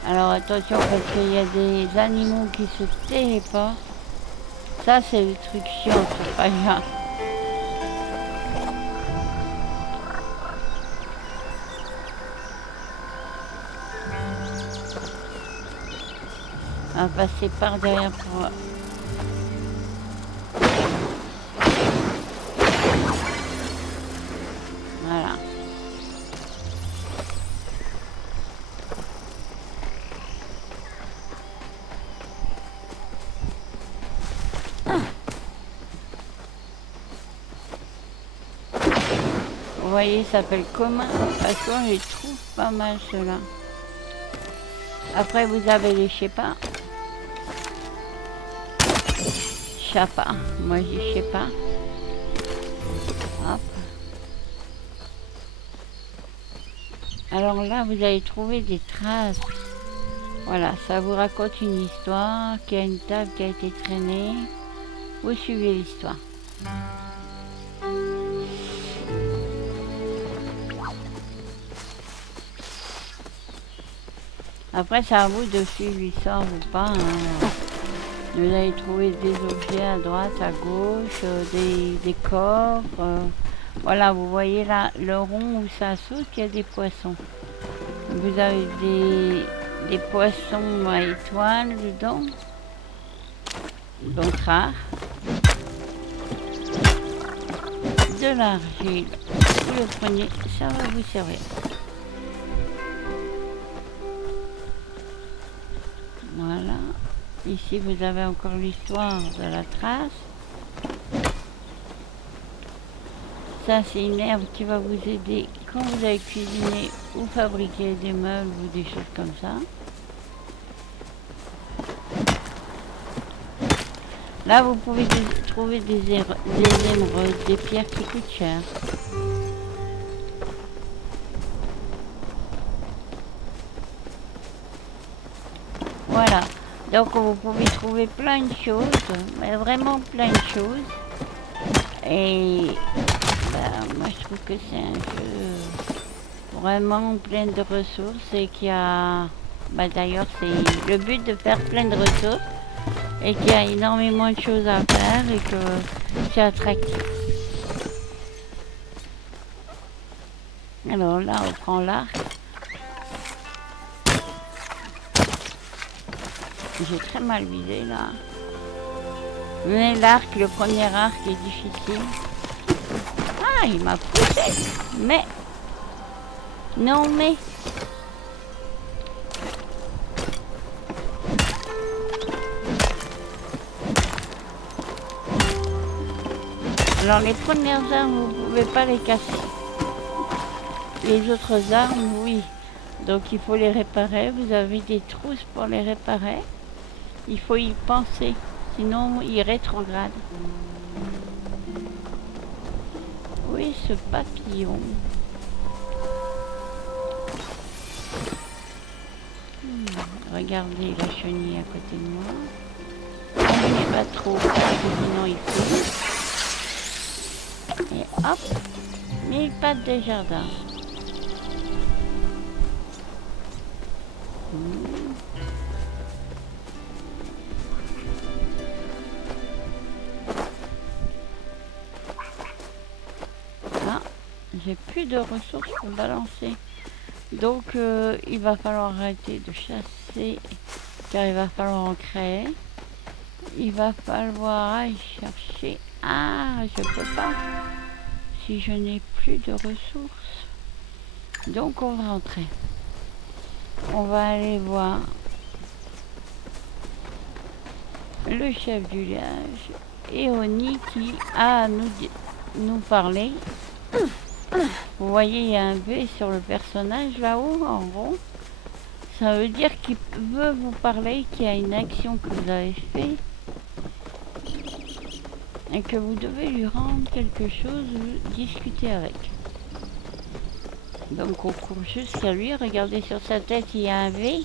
Alors attention parce qu'il y a des animaux qui se téléportent. Ça c'est le truc chiant, c'est pas grave. On va passer par derrière pour... Voilà. Vous voyez, ça s'appelle commun parce qu'on les trouve pas mal ceux-là. Après vous avez les Shepa. Chapa, moi je dis Shepa. Hop. Alors là vous allez trouver des traces. Voilà, ça vous raconte une histoire, qu'il y a une table qui a été traînée. Vous suivez l'histoire. Après, c'est à vous de suivre l'histoire ou pas. Hein. Vous allez trouver des objets à droite, à gauche, des coffres. Voilà, vous voyez là, le rond où ça saute, il y a des poissons. Vous avez des poissons à étoiles dedans. Donc rares. De l'argile. Vous le prenez, ça va vous servir. Voilà. Ici, vous avez encore l'histoire de la trace. Ça, c'est une herbe qui va vous aider quand vous allez cuisiner ou fabriquer des meubles ou des choses comme ça. Là, vous pouvez trouver des émeraudes, des pierres qui coûtent cher. Voilà. Donc, vous pouvez trouver plein de choses, mais vraiment plein de choses. Et moi, je trouve que c'est un jeu vraiment plein de ressources et qu'il y a... d'ailleurs, c'est le but de faire plein de ressources et qu'il y a énormément de choses à faire et que c'est attractif. Alors là, on prend l'arc. J'ai très mal visé là. Mais l'arc, le premier arc est difficile. Ah, il m'a poussé. Mais... Non, mais... Alors, les premières armes, vous ne pouvez pas les casser. Les autres armes, oui. Donc, il faut les réparer. Vous avez des trousses pour les réparer. Il faut y penser. Sinon, il rétrograde. Oui, ce papillon. Regardez la chenille à côté de moi. Il n'est pas trop, sinon il faut. Et hop, mille pattes de jardin. Ah, j'ai plus de ressources pour balancer. Donc il va falloir arrêter de chasser car il va falloir en créer. Il va falloir aller chercher. Ah, je peux pas si je n'ai plus de ressources. Donc on va rentrer. On va aller voir le chef du village Éoni qui a à nous parler. Vous voyez, il y a un V sur le personnage là-haut, en rond. Ça veut dire qu'il veut vous parler, qu'il y a une action que vous avez faite et que vous devez lui rendre quelque chose ou discuter avec. Donc on court jusqu'à lui, regardez sur sa tête, il y a un V.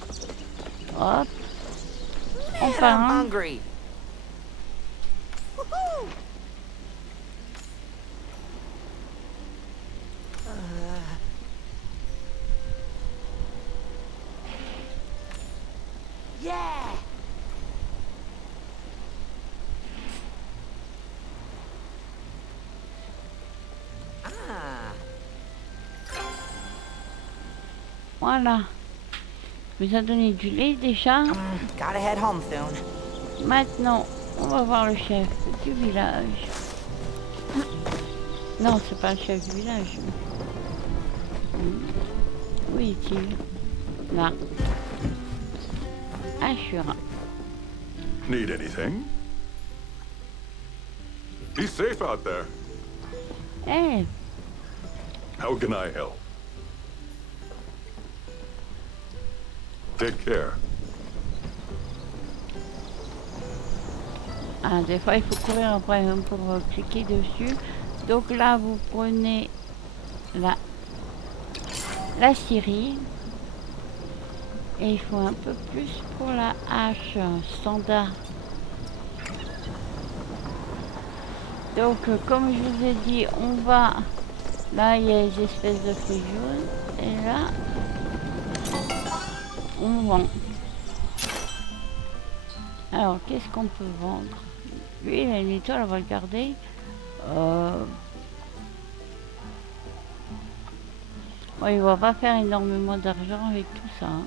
Hop. On I'm parle. hungry. Woohoo! Yeah! Ah! Voilà. Il vous a donné du lait déjà. Gotta head home soon. Maintenant, on va voir le chef du village. Non, c'est pas le chef du village. Où est-il? Là. Ashura. Need anything? Be safe out there. Eh, How can I help? Take care. ah, des fois il faut courir après pour cliquer dessus. Donc là, vous prenez la scierie. Et il faut un peu plus pour la hache standard. Donc, comme je vous ai dit, on va... Là, il y a les espèces de fruits jaunes. Et là, on vend. Alors, qu'est-ce qu'on peut vendre? Lui, il a une étoile, on va le garder. Ouais, il va pas faire énormément d'argent avec tout ça. Hein.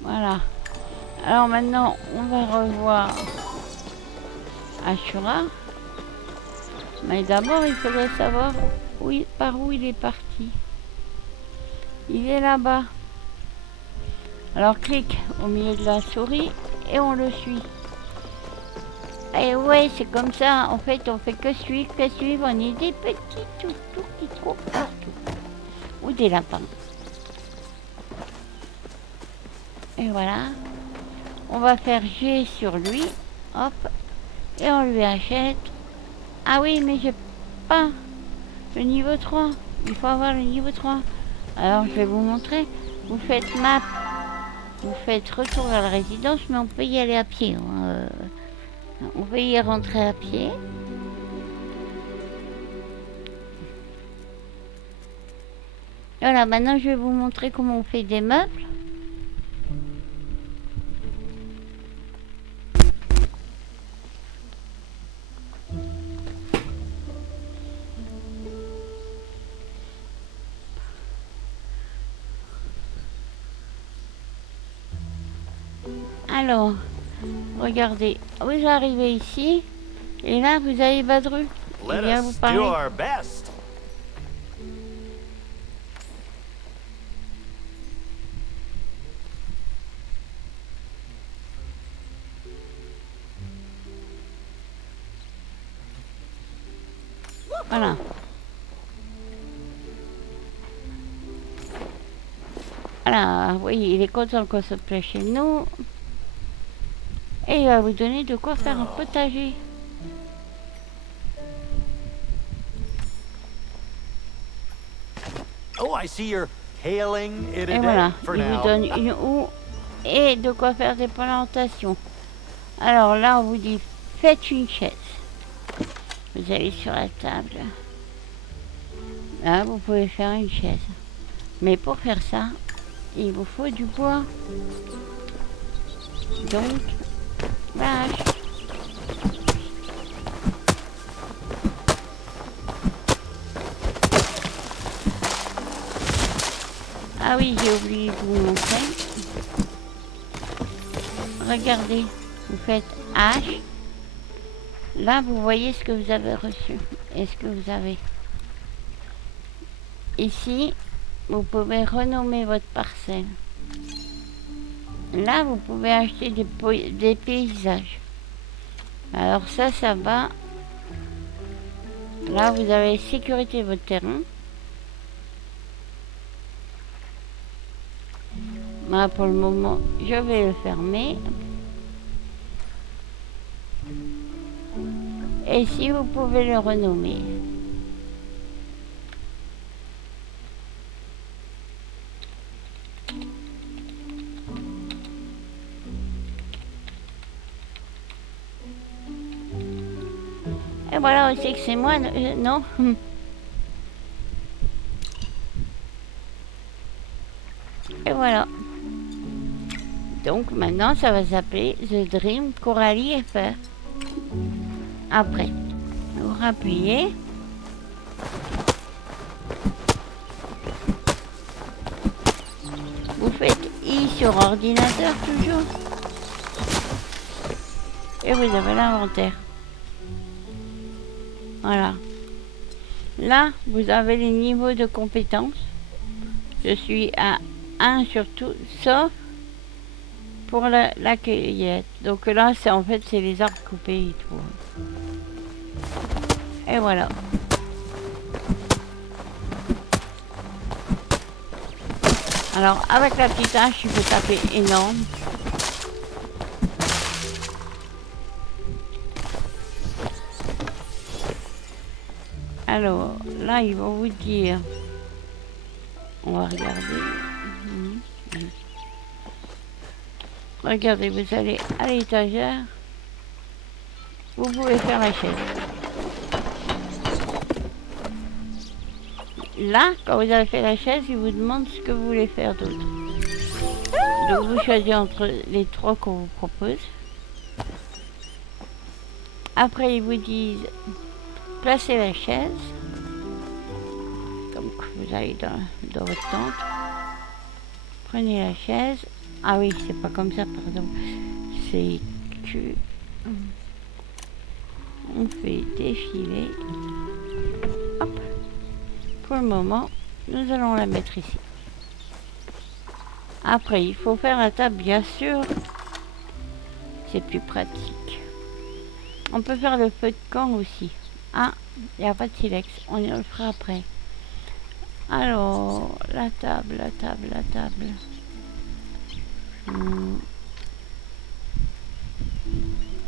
Voilà. Alors maintenant, on va revoir Ashura. Mais d'abord, il faudrait savoir par où il est parti. Il est là-bas. Alors, clique au milieu de la souris et on le suit. Et ouais, c'est comme ça. En fait, on fait que suivre. On est des petits toutous qui trouvent partout. Ou des lapins. Et voilà. On va faire G sur lui. Hop. Et on lui achète. Ah oui, mais j'ai pas le niveau 3. Il faut avoir le niveau 3. Alors, je vais vous montrer. Vous faites map. Vous faites retour à la résidence, mais on peut y aller à pied. On peut y rentrer à pied. Voilà, maintenant je vais vous montrer comment on fait des meubles. Alors, regardez, vous arrivez ici, et là vous avez Badru. Il vient vous parler. best. Voilà. Voilà, oui, il est content qu'on se plaît chez nous. Et il va vous donner de quoi faire un potager. Oh, I see you're hailing it Et voilà, il vous donne une houe et de quoi faire des plantations. Alors là, on vous dit, faites une chaise. Vous allez sur la table. Là, vous pouvez faire une chaise. Mais pour faire ça, il vous faut du bois. Donc, vache. Ah oui, j'ai oublié de vous montrer. Regardez, vous faites H. Là, vous voyez ce que vous avez reçu et ce que vous avez. Ici, vous pouvez renommer votre parcelle. Là, vous pouvez acheter des paysages. Alors ça va. Là, vous avez sécurité de votre terrain. Moi, pour le moment, je vais le fermer. Et ici, vous pouvez le renommer. Et voilà, on sait que c'est moi, non? Et voilà. Donc maintenant, ça va s'appeler The Dream Coralie FR. Après, vous rappuyez. Vous faites I sur ordinateur toujours. Et vous avez l'inventaire. Voilà. Là, vous avez les niveaux de compétences. Je suis à 1 sur tout, sauf pour la cueillette. Donc là, c'est en fait, c'est les arbres coupés et tout. Et voilà. Alors, avec la petite hache, il faut taper énorme. Alors, là, ils vont vous dire... On va regarder. Regardez, vous allez à l'étagère. Vous pouvez faire la chaise. Là, quand vous avez fait la chaise, il vous demande ce que vous voulez faire d'autre. Donc vous choisissez entre les 3 qu'on vous propose. Après, ils vous disent placez la chaise. Donc vous allez dans votre tente. Prenez la chaise. Ah oui, c'est pas comme ça, pardon. C'est que on fait défiler. Hop. Pour le moment, nous allons la mettre ici. Après, il faut faire la table, bien sûr. C'est plus pratique. On peut faire le feu de camp aussi. Ah, il n'y a pas de silex. On le fera après. Alors, la table.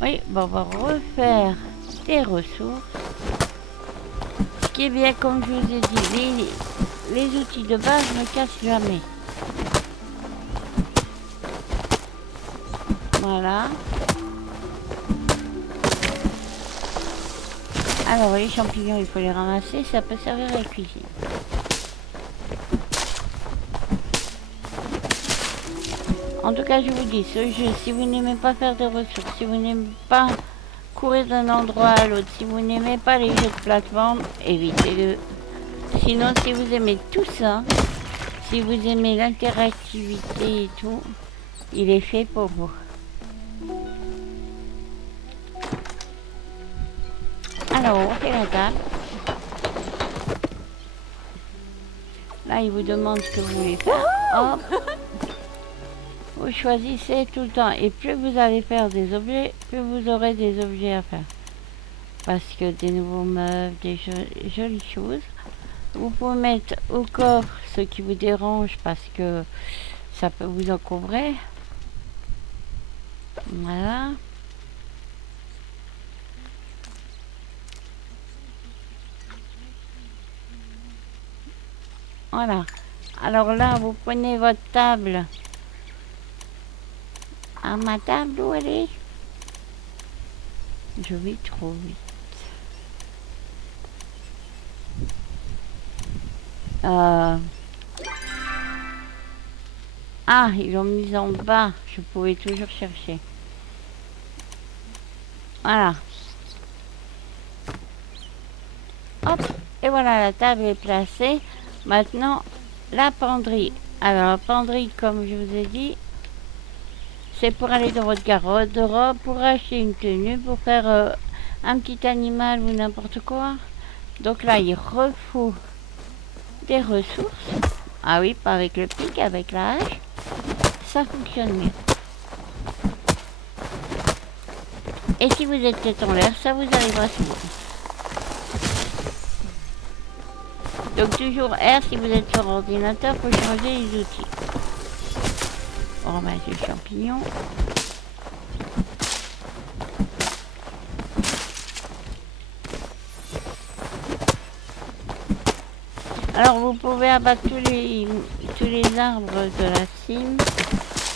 Oui, bon, on va refaire des ressources. Ce qui est bien, comme je vous ai dit, les outils de base ne cassent jamais. Voilà. Alors, les champignons, il faut les ramasser. Ça peut servir à la cuisine. En tout cas, je vous dis, ce jeu, si vous n'aimez pas faire des ressources, si vous n'aimez pas courir d'un endroit à l'autre, si vous n'aimez pas les jeux de plateforme, évitez-le. Sinon, si vous aimez tout ça, si vous aimez l'interactivité et tout, il est fait pour vous. Alors, on fait la table. Là, il vous demande ce que vous voulez faire. Hop. Vous choisissez tout le temps. Et plus vous allez faire des objets, plus vous aurez des objets à faire. Parce que des nouveaux meubles, des jolies choses. Vous pouvez mettre au coffre ce qui vous dérange parce que ça peut vous encombrer. Voilà. Voilà. Alors là, vous prenez votre table. Ah, ma table, où elle est? Je vais trop vite. Ah, ils l'ont mise en bas. Je pouvais toujours chercher. Voilà. Hop. Et voilà, la table est placée. Maintenant, la penderie. Alors, la penderie, comme je vous ai dit, c'est pour aller dans votre garde-robe, pour acheter une tenue, pour faire un petit animal ou n'importe quoi. Donc là, il refout des ressources. Ah oui, pas avec le pic, avec la hache. Ça fonctionne mieux. Et si vous êtes tête en l'air, ça vous arrivera souvent. Donc toujours R si vous êtes sur ordinateur pour changer les outils. On ramasse les champignons. Alors vous pouvez abattre tous les arbres de la cime.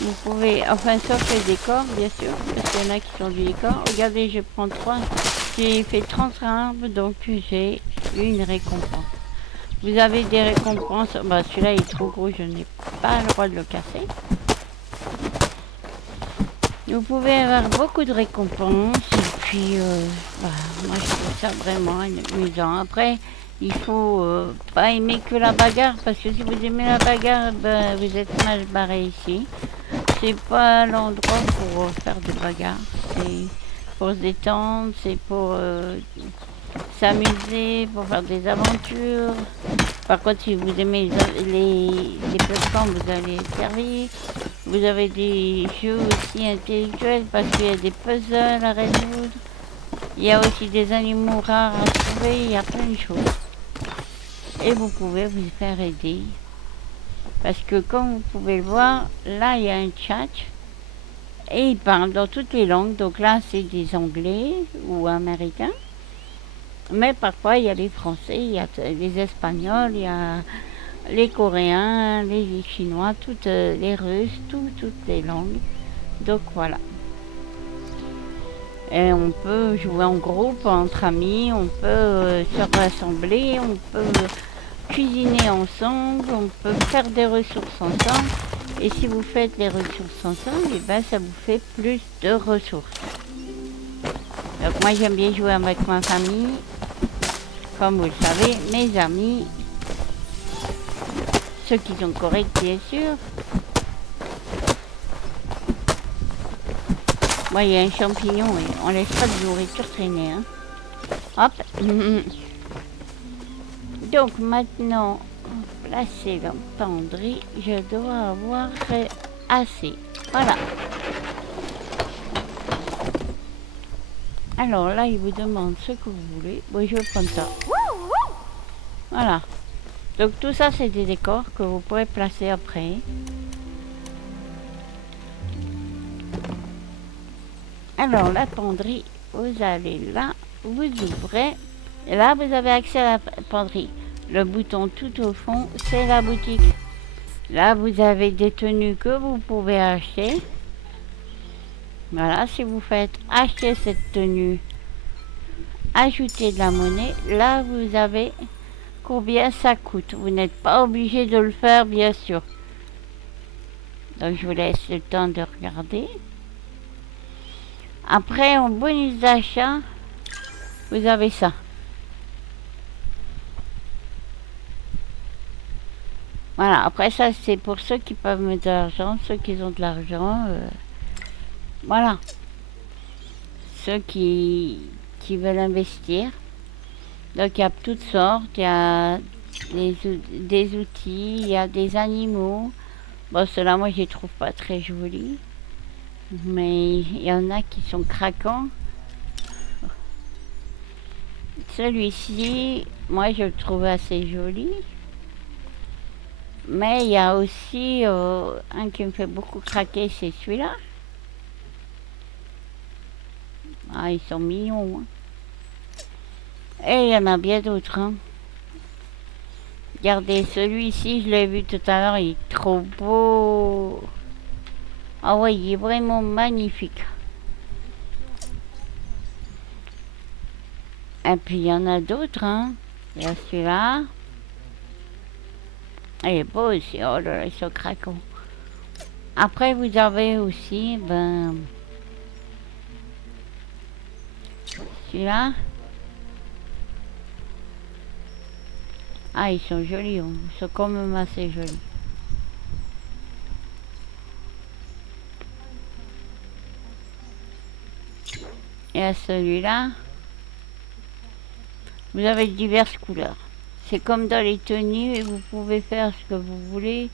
Vous pouvez, enfin sauf les décors bien sûr, parce qu'il y en a qui sont du décor. Regardez, je prends 3. J'ai fait 30 arbres, donc j'ai eu une récompense. Vous avez des récompenses. Bah, celui-là il est trop gros, je n'ai pas le droit de le casser. Vous pouvez avoir beaucoup de récompenses. Et puis, moi je trouve ça vraiment amusant. Après, il faut pas aimer que la bagarre, parce que si vous aimez la bagarre, ben, vous êtes mal barré ici. C'est pas l'endroit pour faire des bagarres. C'est pour se détendre, c'est pour s'amuser, pour faire des aventures. Par contre, si vous aimez les plateformes, vous allez servir. Vous avez des jeux aussi intellectuels parce qu'il y a des puzzles à résoudre. Il y a aussi des animaux rares à trouver, il y a plein de choses. Et vous pouvez vous faire aider. Parce que comme vous pouvez le voir, là il y a un chat. Et il parle dans toutes les langues. Donc là c'est des anglais ou américains. Mais parfois il y a les français, il y a les espagnols, il y a les coréens, les chinois, toutes les russes, toutes les langues. Donc voilà. Et on peut jouer en groupe, entre amis, on peut se rassembler, on peut cuisiner ensemble, on peut faire des ressources ensemble. Et si vous faites les ressources ensemble, et ben ça vous fait plus de ressources. Donc moi j'aime bien jouer avec ma famille, comme vous le savez, mes amis, ceux qui sont corrects bien sûr. Moi il y a un champignon et on laisse pas de nourriture traîner. Hein. Hop. Donc maintenant, placer la penderie, je dois avoir assez. Voilà. Alors là, il vous demande ce que vous voulez. Bon, je vais prendre ça. Voilà. Donc tout ça, c'est des décors que vous pourrez placer après. Alors la penderie, vous allez là, vous ouvrez. Et là, vous avez accès à la penderie. Le bouton tout au fond, c'est la boutique. Là, vous avez des tenues que vous pouvez acheter. Voilà, si vous faites acheter cette tenue, ajouter de la monnaie, là, vous avez combien ça coûte. Vous n'êtes pas obligé de le faire, bien sûr. Donc, je vous laisse le temps de regarder. Après, en bonus d'achat, vous avez ça. Voilà, après ça c'est pour ceux qui peuvent mettre de l'argent, ceux qui ont de l'argent, voilà. Ceux qui veulent investir. Donc il y a toutes sortes, il y a des outils, il y a des animaux. Bon, ceux-là moi je les trouve pas très jolis. Mais il y en a qui sont craquants. Celui-ci, moi je le trouve assez joli. Mais il y a aussi un qui me fait beaucoup craquer, c'est celui-là. Ah, ils sont mignons. Hein. Et il y en a bien d'autres. Hein. Regardez, celui-ci, je l'ai vu tout à l'heure, il est trop beau. Ah ouais, il est vraiment magnifique. Et puis il y en a d'autres. Hein. Il y a celui-là. Il est beau aussi, oh là là, ils sont craquants. Après, vous avez aussi, ben, celui-là. Ah, ils sont jolis, hein. Ils sont quand même assez jolis. Et à celui-là, vous avez diverses couleurs. C'est comme dans les tenues et vous pouvez faire ce que vous voulez.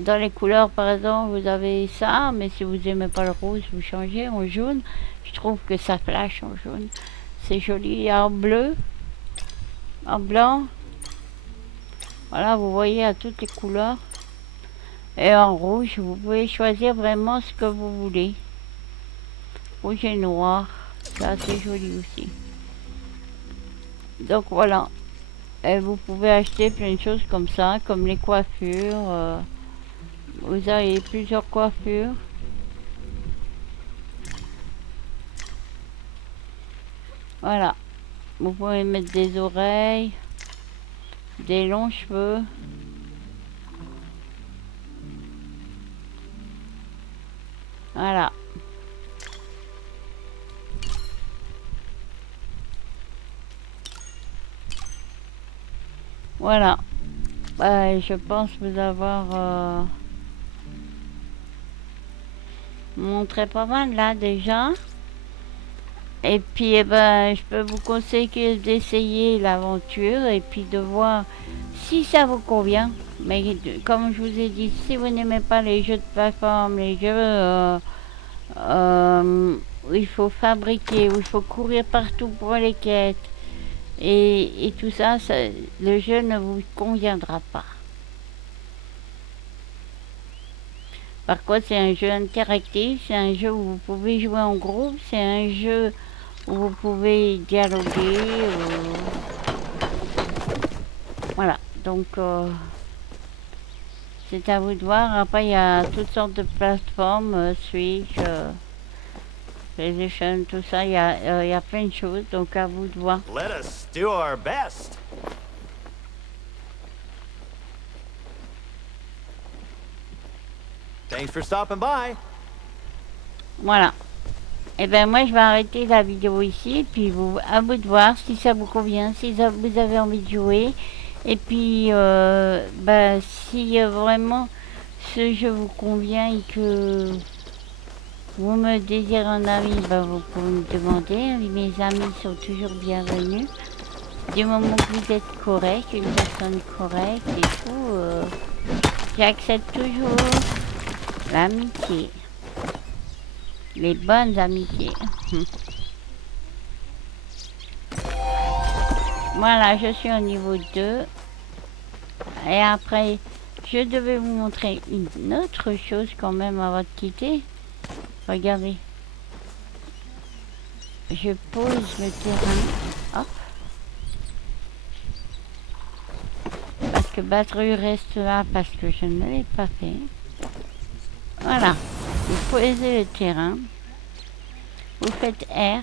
Dans les couleurs, par exemple, vous avez ça, mais si vous n'aimez pas le rose, vous changez en jaune. Je trouve que ça flash en jaune. C'est joli. En bleu, en blanc. Voilà, vous voyez à toutes les couleurs. Et en rouge, vous pouvez choisir vraiment ce que vous voulez. Rouge et noir, c'est assez joli aussi. Donc voilà. Et vous pouvez acheter plein de choses comme ça, comme les coiffures. Vous avez plusieurs coiffures. Voilà. Vous pouvez mettre des oreilles, des longs cheveux. Voilà. Voilà. Je pense vous avoir montré pas mal là déjà. Et puis eh ben, je peux vous conseiller d'essayer l'aventure et puis de voir si ça vous convient. Mais comme je vous ai dit, si vous n'aimez pas les jeux de plateforme, les jeux où il faut fabriquer, où il faut courir partout pour les quêtes, et tout ça, le jeu ne vous conviendra pas. Par contre, c'est un jeu interactif, c'est un jeu où vous pouvez jouer en groupe, c'est un jeu où vous pouvez dialoguer. Voilà, donc C'est à vous de voir. Après, il y a toutes sortes de plateformes, Switch, PlayStation, tout ça. Il y a plein de choses, donc à vous de voir. Let us do our best. Thanks for stopping by. Voilà. Et ben moi, je vais arrêter la vidéo ici. Et puis, à vous de voir si ça vous convient, si vous avez envie de jouer. Et puis, si vraiment ce jeu vous convient et que vous me désirez un ami, vous pouvez me demander. Mes amis sont toujours bienvenus. Du moment que vous êtes correct, une personne correcte et tout, j'accepte toujours l'amitié. Les bonnes amitiés. Voilà, je suis au niveau 2. Et après, je devais vous montrer une autre chose quand même avant de quitter. Regardez. Je pose le terrain. Hop. Parce que batterie reste là parce que je ne l'ai pas fait. Voilà. Vous posez le terrain. Vous faites R.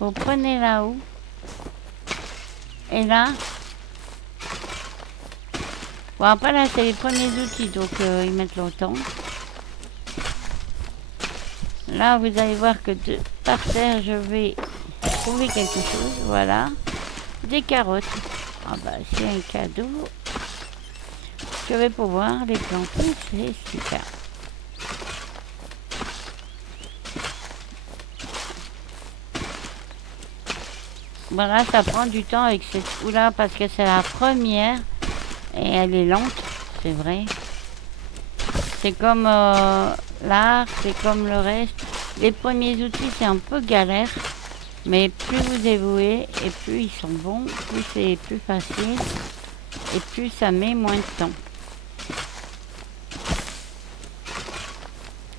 Vous prenez là-haut. Et là, bon après là c'est les premiers outils donc ils mettent longtemps. Là vous allez voir que par terre je vais trouver quelque chose, voilà. Des carottes. Ah bah c'est un cadeau. Je vais pouvoir les planter, c'est super. Voilà, ça prend du temps avec cette foule-là parce que c'est la première et elle est lente, c'est vrai. C'est comme l'art, c'est comme le reste. Les premiers outils, c'est un peu galère, mais plus vous évoluez et plus ils sont bons, plus c'est plus facile et plus ça met moins de temps.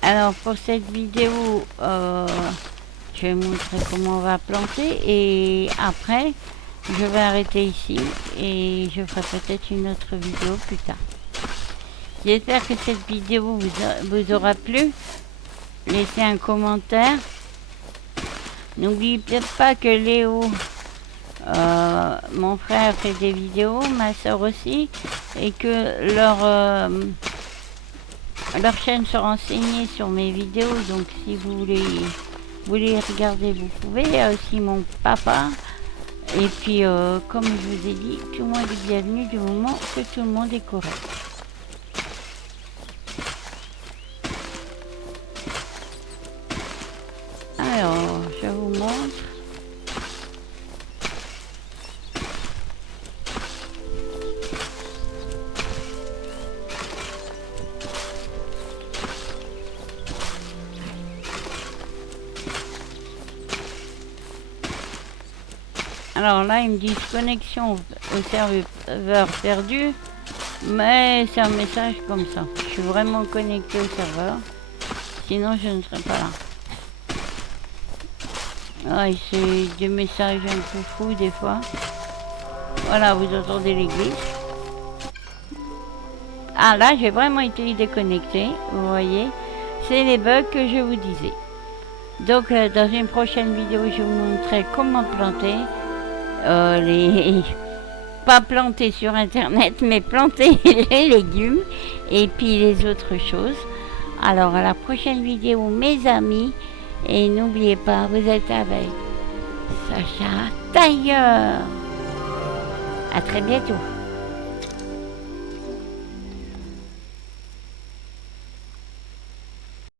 Alors pour cette vidéo, je vais montrer comment on va planter et après je vais arrêter ici et je ferai peut-être une autre vidéo plus tard. J'espère que cette vidéo vous aura plu. Laissez un commentaire. N'oubliez peut-être pas que Léo, mon frère, fait des vidéos, ma soeur aussi, et que leur chaîne sera renseignée sur mes vidéos, donc si vous voulez regarder, vous pouvez. Il y a aussi mon papa. Et puis, comme je vous ai dit, tout le monde est bienvenu du moment que tout le monde est correct. Alors, je vous montre. Alors là, ils me disent connexion au serveur perdu, mais c'est un message comme ça. Je suis vraiment connecté au serveur, sinon je ne serais pas là. Ah, c'est des messages un peu fous des fois. Voilà, vous entendez l'église. Ah là, j'ai vraiment été déconnecté, vous voyez. C'est les bugs que je vous disais. Donc dans une prochaine vidéo, je vous montrerai comment planter. Pas planter sur internet, mais planter les légumes et puis les autres choses. Alors à la prochaine vidéo mes amis, et n'oubliez pas, vous êtes avec Sacha Tiger. À très bientôt.